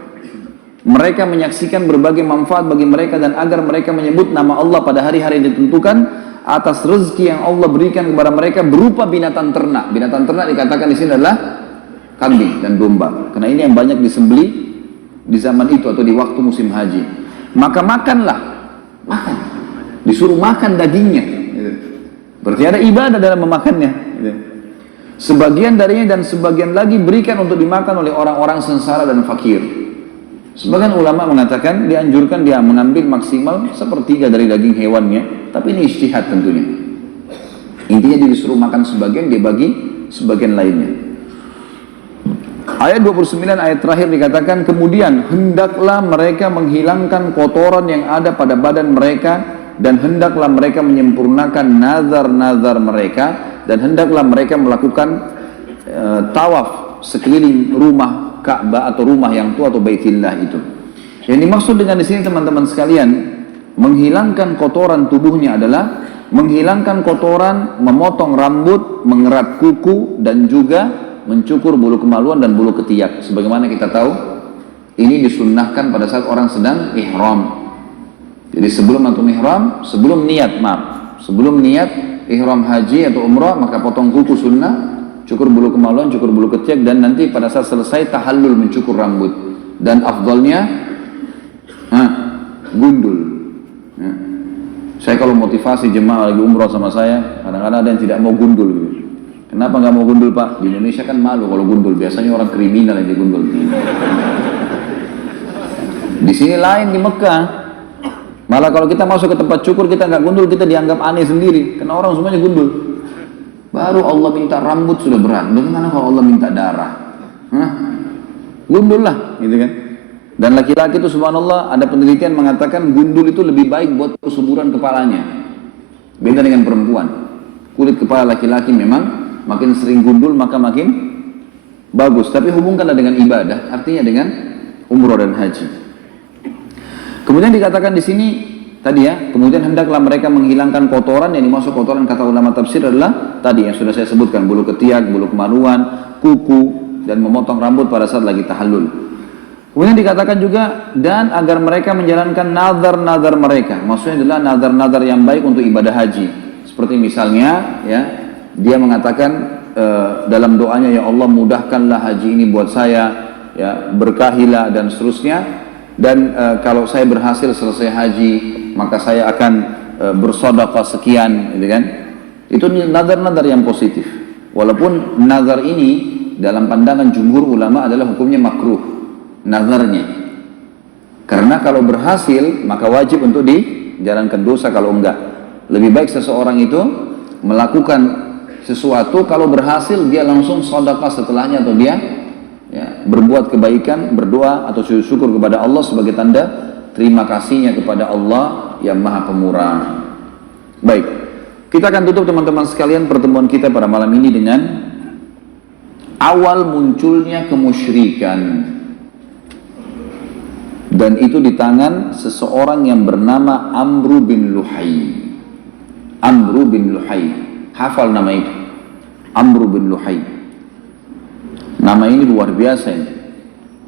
mereka menyaksikan berbagai manfaat bagi mereka, dan agar mereka menyebut nama Allah pada hari-hari yang ditentukan atas rezeki yang Allah berikan kepada mereka berupa binatang ternak. Binatang ternak dikatakan di sini adalah kambing dan domba, karena ini yang banyak disembelih di zaman itu atau di waktu musim haji. Maka makanlah, makan, disuruh makan dagingnya, berarti ada ibadah dalam memakannya. Sebagian darinya dan sebagian lagi berikan untuk dimakan oleh orang-orang sengsara dan fakir. Sebagian ulama mengatakan dianjurkan dia mengambil maksimal sepertiga dari daging hewannya, tapi ini ijtihad tentunya. Intinya dia disuruh makan sebagian, dia bagi sebagian lainnya. Ayat 29 ayat terakhir dikatakan, kemudian hendaklah mereka menghilangkan kotoran yang ada pada badan mereka, dan hendaklah mereka menyempurnakan nazar-nazar mereka, dan hendaklah mereka melakukan tawaf sekeliling rumah Ka'bah atau rumah yang tua atau Baitillah itu. Yang dimaksud dengan di sini teman-teman sekalian, menghilangkan kotoran tubuhnya adalah menghilangkan kotoran, memotong rambut, mengerat kuku, dan juga mencukur bulu kemaluan dan bulu ketiak. Sebagaimana kita tahu, ini disunnahkan pada saat orang sedang ihram. Jadi sebelum antum ihram, sebelum niat ihram haji atau umrah, maka potong kuku sunnah, cukur bulu kemaluan, cukur bulu ketiak, dan nanti pada saat selesai tahallul mencukur rambut. Dan afdalnya gundul. Saya kalau motivasi jemaah lagi umrah sama saya, kadang-kadang ada yang tidak mau gundul gitu. Kenapa nggak mau gundul Pak? Di Indonesia kan malu kalau gundul, biasanya orang kriminal yang digundul. Di sini lain, di Mekah. Malah kalau kita masuk ke tempat cukur, kita nggak gundul, kita dianggap aneh sendiri, karena orang semuanya gundul. Baru Allah minta rambut sudah berat, bagaimana kalau Allah minta darah? Gundul lah, gitu kan? Dan laki-laki itu subhanallah, ada penelitian mengatakan gundul itu lebih baik buat kesuburan kepalanya. Beda dengan perempuan. Kulit kepala laki-laki memang makin sering gundul maka makin bagus, tapi hubungkanlah dengan ibadah, artinya dengan umrah dan haji. Kemudian dikatakan di sini tadi ya, kemudian hendaklah mereka menghilangkan kotoran. Yang dimaksud kotoran kata ulama tafsir adalah tadi yang sudah saya sebutkan, bulu ketiak, bulu kemaluan, kuku, dan memotong rambut pada saat lagi tahallul. Kemudian dikatakan juga, dan agar mereka menjalankan nazar-nazar mereka. Maksudnya adalah nazar-nazar yang baik untuk ibadah haji. Seperti misalnya ya, dia mengatakan dalam doanya, ya Allah mudahkanlah haji ini buat saya, ya berkahilah dan seterusnya, dan kalau saya berhasil selesai haji maka saya akan bersedekah sekian, gitu kan. Itu nazar-nazar yang positif. Walaupun nazar ini dalam pandangan jumhur ulama adalah hukumnya makruh nazarnya, karena kalau berhasil maka wajib untuk dijalankan, dosa kalau enggak. Lebih baik seseorang itu melakukan sesuatu, kalau berhasil dia langsung sedekah setelahnya, atau dia ya, berbuat kebaikan, berdoa atau sujud syukur kepada Allah sebagai tanda terima kasihnya kepada Allah yang Maha Pemurah. Baik, kita akan tutup teman-teman sekalian pertemuan kita pada malam ini dengan awal munculnya kemusyrikan, dan itu di tangan seseorang yang bernama Amru bin Luhai. Amru bin Luhai, hafal nama itu, Amru bin Luhai. Nama ini luar biasa ini,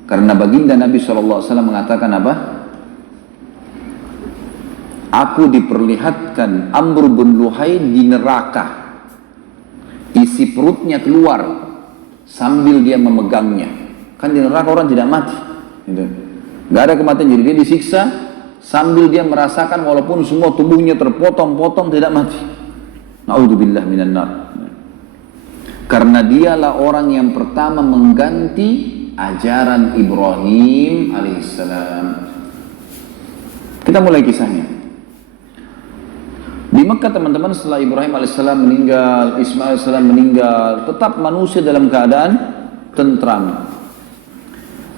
karena baginda Nabi SAW mengatakan apa? Aku diperlihatkan Amru bin Luhai di neraka, isi perutnya keluar sambil dia memegangnya. Kan di neraka orang tidak mati, gitu. Gak ada kematian, jadi dia disiksa sambil dia merasakan walaupun semua tubuhnya terpotong-potong tidak mati. Na'udzubillah minan nar. Karena dialah orang yang pertama mengganti ajaran Ibrahim alaihissalam. Kita mulai kisahnya. Di Mekah teman-teman, setelah Ibrahim alaihissalam meninggal, Ismail alaihissalam meninggal, tetap manusia dalam keadaan tentram.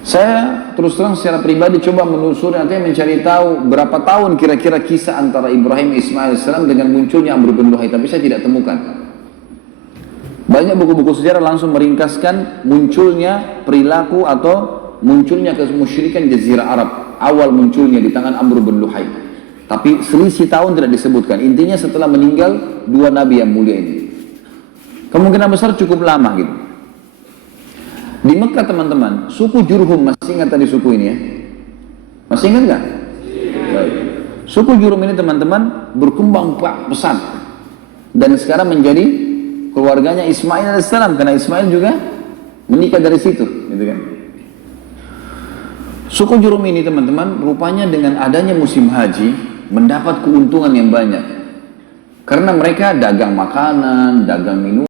Saya terus terang secara pribadi coba menelusuri, nantinya mencari tahu berapa tahun kira-kira kisah antara Ibrahim Ismail alaihissalam dengan munculnya Amru bin Luhai, tapi saya tidak temukan. Banyak buku-buku sejarah langsung meringkaskan munculnya perilaku atau munculnya kemusyrikan Jazirah Arab, awal munculnya di tangan Amru bin Luhai. Tapi selisih tahun tidak disebutkan. Intinya setelah meninggal dua nabi yang mulia ini. Kemungkinan besar cukup lama gitu. Di Mekah teman-teman, suku Jurhum, masih ingat tadi suku ini ya? Masih ingat nggak? Baik. Suku Jurhum ini teman-teman berkembang pesat dan sekarang menjadi keluarganya Ismail alaihissalam, karena Ismail juga menikah dari situ, gitu kan? Suku Jurhum ini teman-teman, rupanya dengan adanya musim haji mendapat keuntungan yang banyak, karena mereka dagang makanan, dagang minuman.